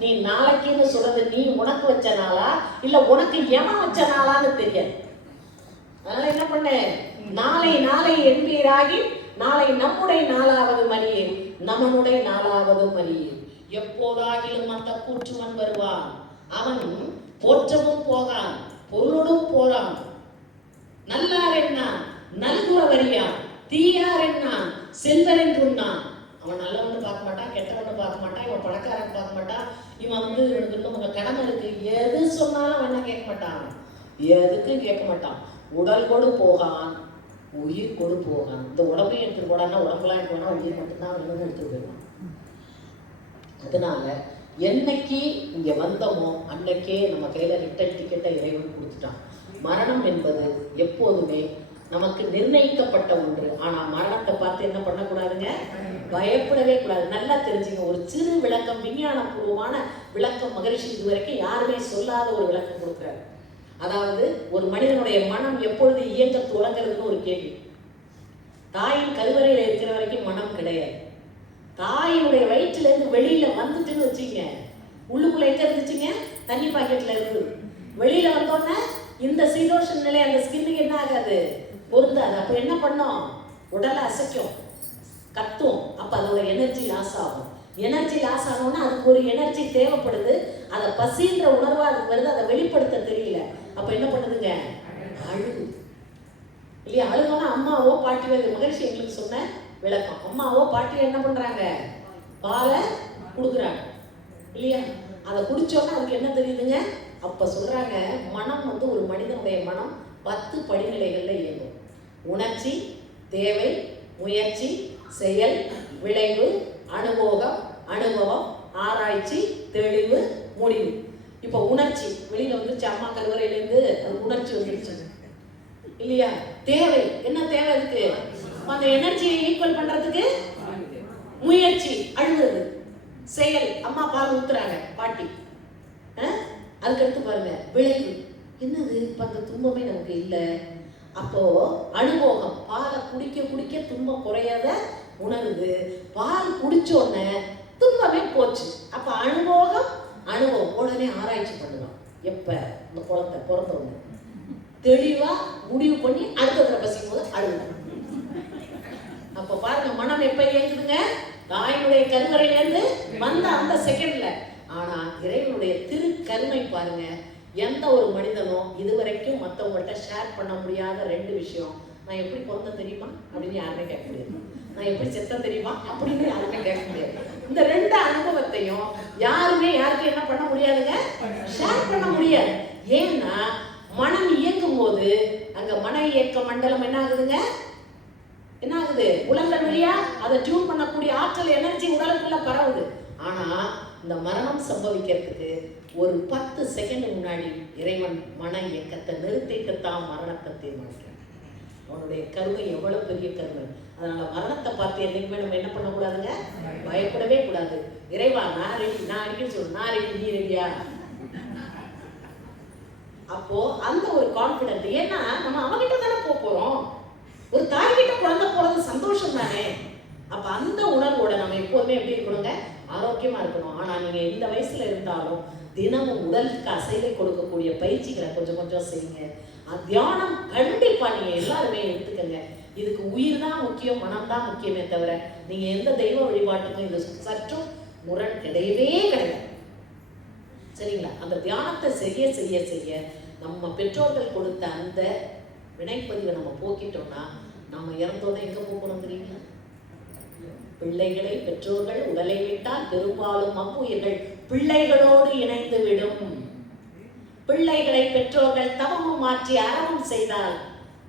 நீ நாளைக்குன்னு சொல்றது நீ உனக்கு வச்ச நாளா இல்ல உனக்கு எவன் வச்ச நாளான்னு தெரியாது. அதனால என்ன பண்ண, நாளை நாளை என்பீராகி நாளை நம்முடைய நாளாவது மறியேல், நமனுடைய நாளாவது மறியேல். எப்போதாகிலும் அந்த கூற்றுவன் வருவான், அவன் போற்றவும் போகான் பொருளோடும் போறான். நல்லார் என்ன நல்குற வரியான், தீயார் என்ன செல்வர் என்றுன்னான். அவன் நல்லவன்னு பார்க்க மாட்டான், கெட்டவன்னு பார்க்க மாட்டான், இவன் பணக்காரன் பார்க்க மாட்டான், இவன் வந்து இவனுக்கு கடமை இருக்கு எது சொன்னாலும் அவன் என்ன கேட்க மாட்டான், எதுக்கும் கேட்க மாட்டான். உடல் கொடு போகான், உயிர் கொடு போகான். இந்த உடம்பையும் எடுத்துட்டு போடான்னா உடம்பெல்லாம் எடுத்து போனா உயிர் மட்டும்தான் அவன் எடுத்துட்டு போயிடுவான். அதனால என்னைக்கு இங்க வந்தோமோ அன்னைக்கே நம்ம கையில ரிட்டன் டிக்கெட்டை இறைவன் கொடுத்துட்டான். மரணம் என்பது எப்போதுமே நமக்கு நிர்ணயிக்கப்பட்ட ஒன்று. ஆனா மரணத்தை பார்த்து என்ன பண்ணக்கூடாதுங்க, பயப்படவே கூடாது. நல்லா தெரிஞ்சுங்க. ஒரு சிறு விளக்கம், விஞ்ஞான பூர்வமான விளக்கம் மகரிஷி இதுவரைக்கும் யாருமே சொல்லாத ஒரு விளக்கம் கொடுக்குறாரு. அதாவது ஒரு மனிதனுடைய மனம் எப்பொழுது இயங்க தொடங்குறதுன்னு ஒரு கேள்வி. தாயின் கருவறையில இருக்கிற வரைக்கும் மனம் கிடையாது. தாயினுடைய வயிற்றுல இருந்து வெளியில வந்துட்டுன்னு வச்சுங்க, உள்ளுக்குள்ள எங்க இருந்துச்சுங்க, தண்ணி பாக்கெட்ல இருந்து வெளியில வந்தோன்னே இந்த சீதோஷன் நிலை அந்த ஸ்கின்னுக்கு என்ன ஆகாது, பொருந்தாது. அப்ப என்ன பண்ணோம், உடலை அசைக்கும், கத்தும். அப்ப அதோட எனர்ஜி லாஸ் ஆகும். எனர்ஜி லாஸ் ஆனோன்னா அதுக்கு ஒரு எனர்ஜி தேவைப்படுது. அதை பசின்ற உணர்வா அதுக்கு வருது, அதை வெளிப்படுத்த தெரியல. அப்ப என்ன பண்ணுதுங்க, அழுகு இல்லையா? அழுகோன்னா அம்மாவோ பாட்டியோ, மகரிஷி எங்களுக்கு சொன்ன விளக்கம், அம்மாவோ பாட்டியோ என்ன பண்றாங்க, பாலை கொடுக்குறாங்க இல்லையா? அதை குடிச்சோன்னா அதுக்கு என்ன தெரியுதுங்க. அப்ப சொல்றாங்க, மனம் வந்து ஒரு மனிதனுடைய மனம் 10 படிநிலைகள்ல இயங்கும். உணர்ச்சி, தேவை, முயற்சி, செயல், விளைவு, அனுபவம், ஆராய்ச்சி, தெளிவு, முடிவு. இப்ப உணர்ச்சி வெளியில வந்துருச்சு, அம்மா கருவறையிலேருந்து அது உணர்ச்சி வந்துருச்சு இல்லையா? தேவை, என்ன தேவை இருக்கு, அந்த எனர்ஜியை ஈக்குவல் பண்றதுக்கு முயற்சி, அழுகுறது. செயல், அம்மா பால் ஊத்துறாங்க பாட்டி, அதுக்கடுத்து பாருங்க விளைவு, என்னது இப்ப அந்த துன்பமே நமக்கு இல்லை. அப்போ அனுபவம், பாலை குடிக்க குடிக்க துன்பம் குறையாத உணருது. பால் குடிச்சோடனே துன்பமே போச்சு. அப்ப அனுபவம் உடனே ஆராய்ச்சி பண்ணலாம். எப்ப இந்த குழந்தை பிறந்தவங்க தெளிவா முடிவு பண்ணி அடுத்ததுல பசிக்கும் போது அழுகணும். அப்ப பாருங்க மனம் எப்ப இயங்குதுங்க, தாயினுடைய கருவறையில இருந்து வந்த அந்த செகண்ட்ல. ஆனா இறைவனுடைய திருக்கருணை பாருங்க, எந்த ஒரு மனிதனும் இதுவரைக்கும் மற்றவங்கள்ட்ட ஷேர் பண்ண முடியாத 2 விஷயம். நான் எப்படி பிறந்தேன் தெரியுமா அப்படின்னு யாருமே கேட்க முடியாது, நான் எப்படி செத்தேன் தெரியுமா அப்படின்னு யாருமே கேட்க முடியாது. இந்த 2 அனுபவத்தையும் யாருமே யாருக்கும் என்ன பண்ண முடியாதுங்க, ஷேர் பண்ண முடியாது. ஏன்னா மனம் இயங்கும் போது அங்க மன இயக்க மண்டலம் என்ன ஆகுதுங்க, என்ன ஆகுது, உலகம் வழியா அதை டியூன் பண்ணக்கூடிய ஆற்றல் எனர்ஜி உடலுக்குள்ள பரவுது. ஆனா இந்த மரணம் சம்பவிக்கிறதுக்கு ஒரு 10 செகண்ட் முன்னாடி இறைவன் மன இயக்கத்தை நிறுத்திட்டுத்தான் மரணத்தை தீர்மானிக்கிறான். அவனுடைய கருணை எவ்வளவு பெரிய கருணை. அதனால மரணத்தை பார்த்து என்னைக்குமே நம்ம என்ன பண்ணக்கூடாதுங்க, பயப்படவே கூடாது. இறைவா நான் ரெடி, நான் ரெடின்னு சொல்லணும், நான் ரெடி, நீ ரெடியா? அப்போ அந்த ஒரு கான்ஃபிடென்ட். ஏன்னா நம்ம அவகிட்ட தானே போறோம். ஒரு தாய்கிட்ட குழந்தை போறது சந்தோஷம் தானே. அப்ப அந்த உணர்வோட நம்ம எப்போதுமே எப்படி இருக்கணுங்க, ஆரோக்கியமா இருக்கணும். ஆனா நீங்க இந்த வயசுல இருந்தாலும் தினமும் உடலுக்கு அசைவை கொடுக்கக்கூடிய பயிற்சிகளை கொஞ்சம் கொஞ்சம் செய்யுங்க. தியானம் கண்டிப்பா நீங்க எல்லாருமே எடுத்துக்கங்க. இதுக்கு உயிர் தான் முக்கியம், மனம் தான் முக்கியமே தவிர நீங்க எந்த தெய்வ வழிபாட்டுக்கும் இது சற்றும் முரண் கிடையவே கிடையாது. சரிங்களா? அந்த தியானத்தை செய்ய செய்ய செய்ய நம்ம பெற்றோர்கள் கொடுத்த அந்த வினைப்பதிவை நம்ம போக்கிட்டோம்னா நம்ம இறந்தோட எங்க போகணும் தெரியுங்களா? பிள்ளைகளை பெற்றோர்கள் உடலை விட்டால் பெரும்பாலும் அவ்வுயிர்கள் பிள்ளைகளோடு இணைந்து விடும். பிள்ளைகளை பெற்றோர்கள் தவமும் மாற்றி அறமும் செய்தால்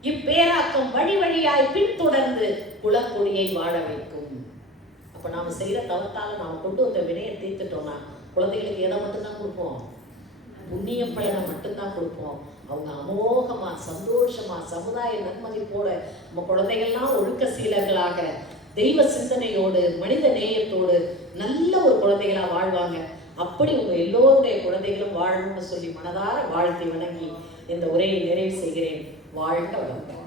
இப்பேராக்கம் வழி வழியாய் பின்தொடர்ந்து குலக்கொடியை வாழ வைக்கும். அப்ப நாம செய்யற தவத்தால நாம் கொண்டு வந்த வினையை தீர்த்துட்டோம்னா குழந்தைகளுக்கு எதை மட்டும்தான் கொடுப்போம்? புண்ணிய பலனை மட்டும்தான் கொடுப்போம். அவங்க அமோகமா சந்தோஷமா சமுதாய நன்மதிப்போட நம்ம குழந்தைகள்லாம் ஒழுக்க சீலர்களாக தெய்வ சிந்தனையோடு மனித நேயத்தோடு நல்ல ஒரு குழந்தைகளா வாழ்வாங்க. அப்படி உங்க எல்லோருடைய குழந்தைகளும் வாழணும்னு சொல்லி மனதார வாழ்த்தி வணங்கி இந்த உரையை நிறைவு செய்கிறேன். வாழ்க வளமுடன்.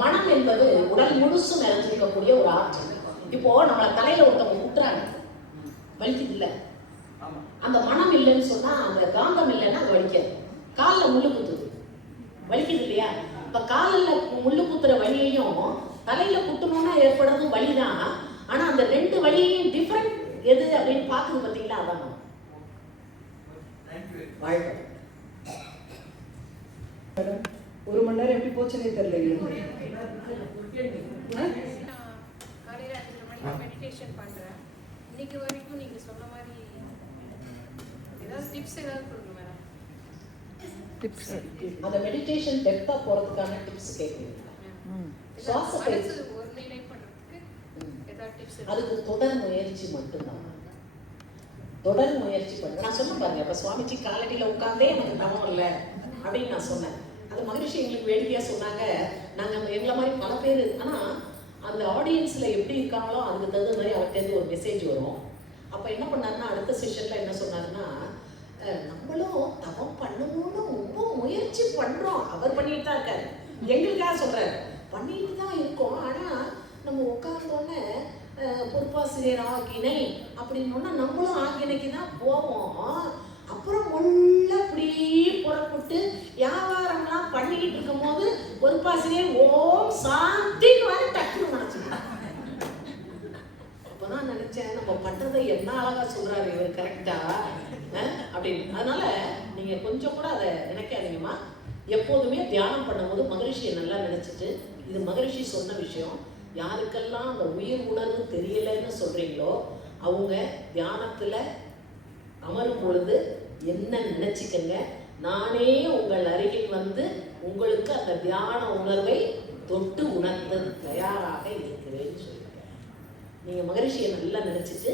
மனம் என்பது உடல் முழுசும் நிறைஞ்சிருக்கக்கூடிய ஒரு ஆற்றல். இப்போ நம்மள தலையில ஒருத்தவங்க குத்துறாங்க, வலிக்குது இல்ல? அந்த மனம் இல்லைன்னு சொன்னா, அந்த காந்தம் இல்லைன்னா அது வலிக்காது. காலில் முள்ளு குத்துது, வலிக்குது இல்லையா? இப்ப காலில் முள்ளு குத்துற வலியையும் தலையில குட்டணும்னா ஏற்படுறது வலிதான். ஆனா அந்த ரெண்டு வலியையும் டிஃபரெண்ட் எது அப்படின்னு பாக்குது பார்த்தீங்களா? அதான் வாழ்க்கை. ஒரு மணி நேரம் எப்படி போச்சுன்னே தெரியல. காலையில 5:30 மணிக்கு மெடிடேஷன் பண்றேன். இன்னைக்கு வரைக்கும் நீங்க சொன்ன மாதிரி ஏதாவது டிப்ஸ் ஏதாவது கொடுங்க மேடம். டிப்ஸ் அந்த மெடிடேஷன் டெப்தா போறதுக்கான டிப்ஸ் கேக்குறீங்க. சுவாச பயிற்சி ஒரு நிலை பண்றதுக்கு ஏதாவது டிப்ஸ்? அதுக்கு தொடர் முயற்சி மட்டும்தான். தொடர் முயற்சி பண்ண நான் சொன்ன பாருங்க. இப்ப சுவாமிஜி காலடியில உட்கார்ந்தே எனக்கு தவம் இல்லை அப்படின்னு நான் சொன்னேன். அது மகிழ்ச்சி எங்களுக்கு வேடிக்கையா சொன்னாங்க. நாங்க எங்களை மாதிரி பல பேர், ஆனா அந்த ஆடியன்ஸ்ல எப்படி இருக்காங்களோ அதுக்கு தகுந்த மாதிரி அவர்கிட்ட ஒரு மெசேஜ் வரும். அப்ப என்ன பண்ணாருன்னா, அடுத்த செஷன்ல என்ன சொன்னாருன்னா, நம்மளும் தவம் பண்ணணும்னு ரொம்ப முயற்சி பண்றோம். அவர் பண்ணிட்டு தான் இருக்காரு, எங்களுக்காக சொல்றாரு. பண்ணிட்டு தான் இருக்கோம். ஆனா நம்ம உட்கார்ந்தோன்னே பொறுப்பாசிரியர் ஆகினை அப்படின்னோன்னா நம்மளும் ஆகினைக்கு தான் போவோம். அப்புறம் உள்ள அப்படி புறப்பட்டு வியாபாரம்லாம் பண்ணிக்கிட்டு இருக்கும் போது பொறுப்பாசிரியர் ஓம் சாந்தின்னு வர டக்குன்னு நினைச்சுக்கலாம். அப்பதான் நினைச்சேன், நம்ம பண்றதை என்ன அழகா சொல்றாரு இவர், கரெக்டா அப்படின்னு. அதனால நீங்க கொஞ்சம் கூட அதை நினைக்காதீங்கம்மா. எப்போதுமே தியானம் பண்ணும்போது மகரிஷியை நல்லா நினைச்சிட்டு, இது மகரிஷி சொன்ன விஷயம், யாருக்கெல்லாம் அந்த உயிர் உணர்வு தெரியலைன்னு சொல்றீங்களோ அவங்க தியானத்துல அமரும் பொழுது என்ன நினைச்சுக்கங்க, நானே உங்கள் அருகில் வந்து உங்களுக்கு அந்த தியான உணர்வை தொட்டு உணர்ந்து தயாராக இருக்கிறேன்னு சொல்லியிருக்கேன். நீங்க மகரிஷியை நல்லா நினைச்சிட்டு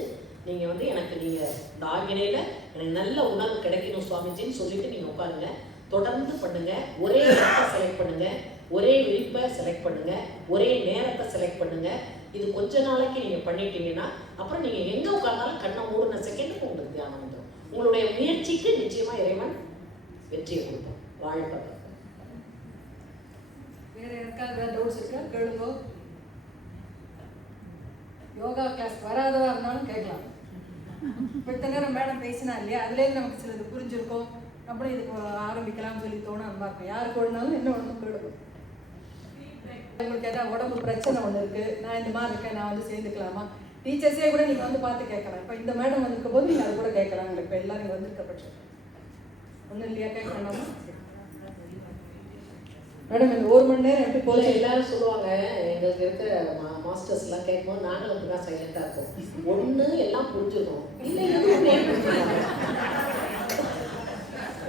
நீங்க வந்து எனக்கு நீங்க இந்த ஆகினையில எனக்கு நல்ல உணர்வு கிடைக்கணும் சுவாமிஜின்னு சொல்லிட்டு நீங்க உட்காருங்க. தொடர்ந்து பண்ணுங்க. ஒரே இடத்தை செலக்ட் பண்ணுங்க, ஒரே விழிப்பை செலக்ட் பண்ணுங்க, ஒரே நேரத்தை செலக்ட் பண்ணுங்க. இது கொஞ்ச நாளைக்கு நீங்க பண்ணிட்டீங்கன்னா அப்புறம் நீங்க எங்க உட்கார்ந்தாலும் கண்ணை மூடின செகண்டுக்கு உங்களுக்கு தியானம் வந்துடும். உங்களுடைய முயற்சிக்கு நிச்சயமா இறைவன் வெற்றியை கொடுப்பான். வாழ்க. வேற யாருக்காவது டவுட்ஸ் இருக்கா? கேளுங்க. யோகா கிளாஸ் வராதவா இருந்தாலும் கேட்கலாம். இப்போ இத்தனை நேரம் மேடம் பேசினா இல்லையா, அதுலேருந்து நமக்கு சிலது புரிஞ்சிருக்கும். நம்மளும் இதுக்கு ஆரம்பிக்கலாம்னு சொல்லி தோணும். அந்த மாதிரி யாருக்கு ஒன்றாலும் என்ன ஒன்றும் கேளுக்கும். உங்களுக்கு ஏதாவது உடம்பு பிரச்சனை ஒன்று இருக்குது, நான் இந்த மாதிரி இருக்கேன், நான் வந்து சேர்ந்துக்கலாமா? டீச்சர்ஸே கூட நீங்கள் வந்து பார்த்து கேட்கலாம். இப்போ இந்த மேடம் வந்துருக்க போது நீங்கள் அது கூட கேட்கலாம். இப்போ எல்லோரும் இங்கே வந்திருக்க பட்சம் ஒன்றும் இல்லையா? கேட்கலாமா மேடம்? இந்த ஒரு மணி நேரம் எப்படி போல எல்லாரும் சொல்லுவாங்க, எங்களுக்கு இருக்கிற மாஸ்டர்ஸ் எல்லாம் கேட்கும்போது நாங்களும் அப்படிதான் சைலண்டா இருக்கோம். ஒண்ணு எல்லாம் புரிஞ்சிடும், இல்லை எதுவுமே புரிஞ்சுக்காங்க.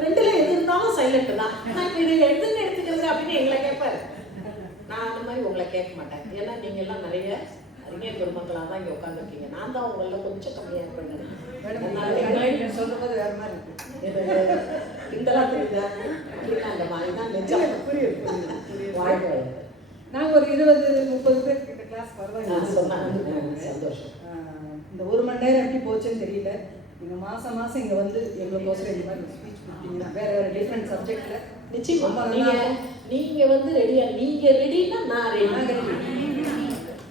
ரெண்டுல எது இருந்தாலும் சைலண்ட் தான். நான் இதை எதுன்னு எடுத்துக்கிறது அப்படின்னு எங்களை கேட்பாரு. நான் அந்த மாதிரி உங்களை கேட்க மாட்டேன். ஏன்னா நீங்க எல்லாம் நிறைய அறிஞர் பெருமக்களாக தான் இங்கே உட்காந்துருக்கீங்க. நான் தான் உங்கள கொஞ்சம் கம்மியாக இருப்பேன். சொல்லும்போது வேற மாதிரி இருக்கு. இதெல்லாம் தெரியுதா? அப்படின்னா அந்த மாதிரி தான் நிஜம். வாழ்க்கை நாங்கள் ஒரு 20-30 பேர் கிட்ட கிளாஸ் வருவாங்க. சொன்னாங்க. சந்தோஷம். இந்த 1 மணி நேரம் எப்படி போச்சுன்னு தெரியல. நீங்கள் மாதம் மாதம் இங்கே வந்து எங்களுக்கோசரம் இந்த மாதிரி ஸ்பீச் கொடுத்தீங்கன்னா வேறு டிஃப்ரெண்ட் சப்ஜெக்டில் நிச்சயமா நீங்க வந்து ரெடியா, நீங்க ரெடினா நான் ரெடி.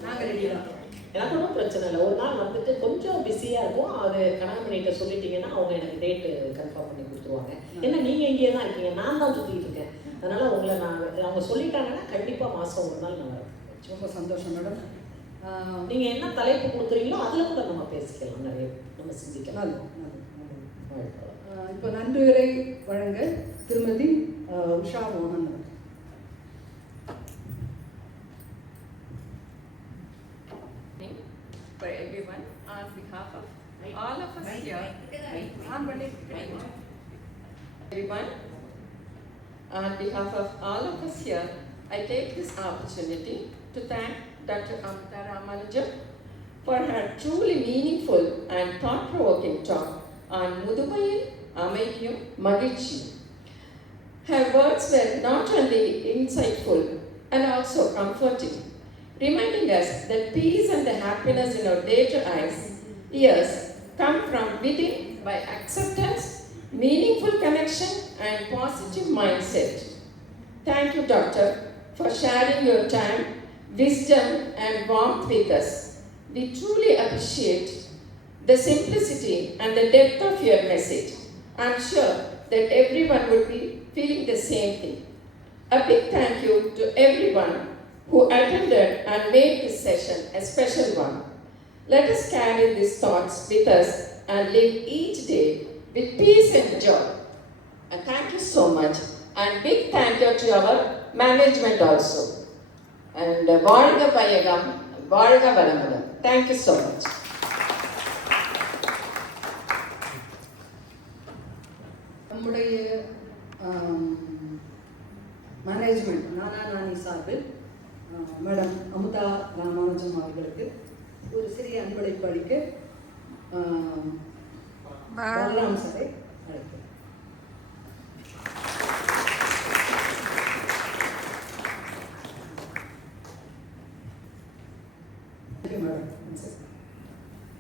நாங்கள் ரெடி தான். எனக்கு ஒன்றும் பிரச்சனை இல்லை. ஒரு நாள் வந்துட்டு கொஞ்சம் பிஸியாக இருக்கும், அது கணவன்கிட்ட சொல்லிட்டீங்கன்னா அவங்க எனக்கு டேட்டு கன்ஃபார்ம் பண்ணி கொடுத்துருவாங்க. ஏன்னா நீங்கள் இங்கே தான் இருக்கீங்க, நான் தான் சுற்றிட்டு இருக்கேன். அதனால் உங்களை நான் அவங்க சொல்லிட்டாங்கன்னா கண்டிப்பாக மாதம் ஒரு நாள் நான் வரேன். ரொம்ப சந்தோஷம் மேடம். நீங்கள் என்ன தலைப்பு கொடுக்குறீங்களோ அதில் கூட நம்ம பேசிக்கலாம், நிறைய நம்ம சிந்திக்கலாம். இப்போ நன்றியுரை வழங்க திருமதி உஷா மோகன். For everyone, on behalf of all of us here, everyone, on behalf of all of us here, I take this opportunity to thank Dr. Amita Ramanujan for her truly meaningful and thought-provoking talk on Mudumayil Amaiyum Magizhi. Her words were not only insightful and also comforting, reminding us that peace and the happiness in our later years come from within by acceptance, meaningful connection, and positive mindset. Thank you, Doctor, for sharing your time, wisdom, and warmth with us. We truly appreciate the simplicity and the depth of your message. I'm sure that everyone would be feeling the same thing. A big thank you to everyone who attended and made this session a special one. Let us carry these thoughts with us and live each day with peace and joy. And thank you so much. And big thank you to our management also. And Valga Vayagam, Valga Valamadam. Thank you so much. நம்முடைய management நானி சார்பில் madam Amudha Ramanujam அவர்களுக்கு ஒரு சிறிய அன்பளிப்பு அளிக்க பலராம் சாரை அழைக்கிறேன். Madam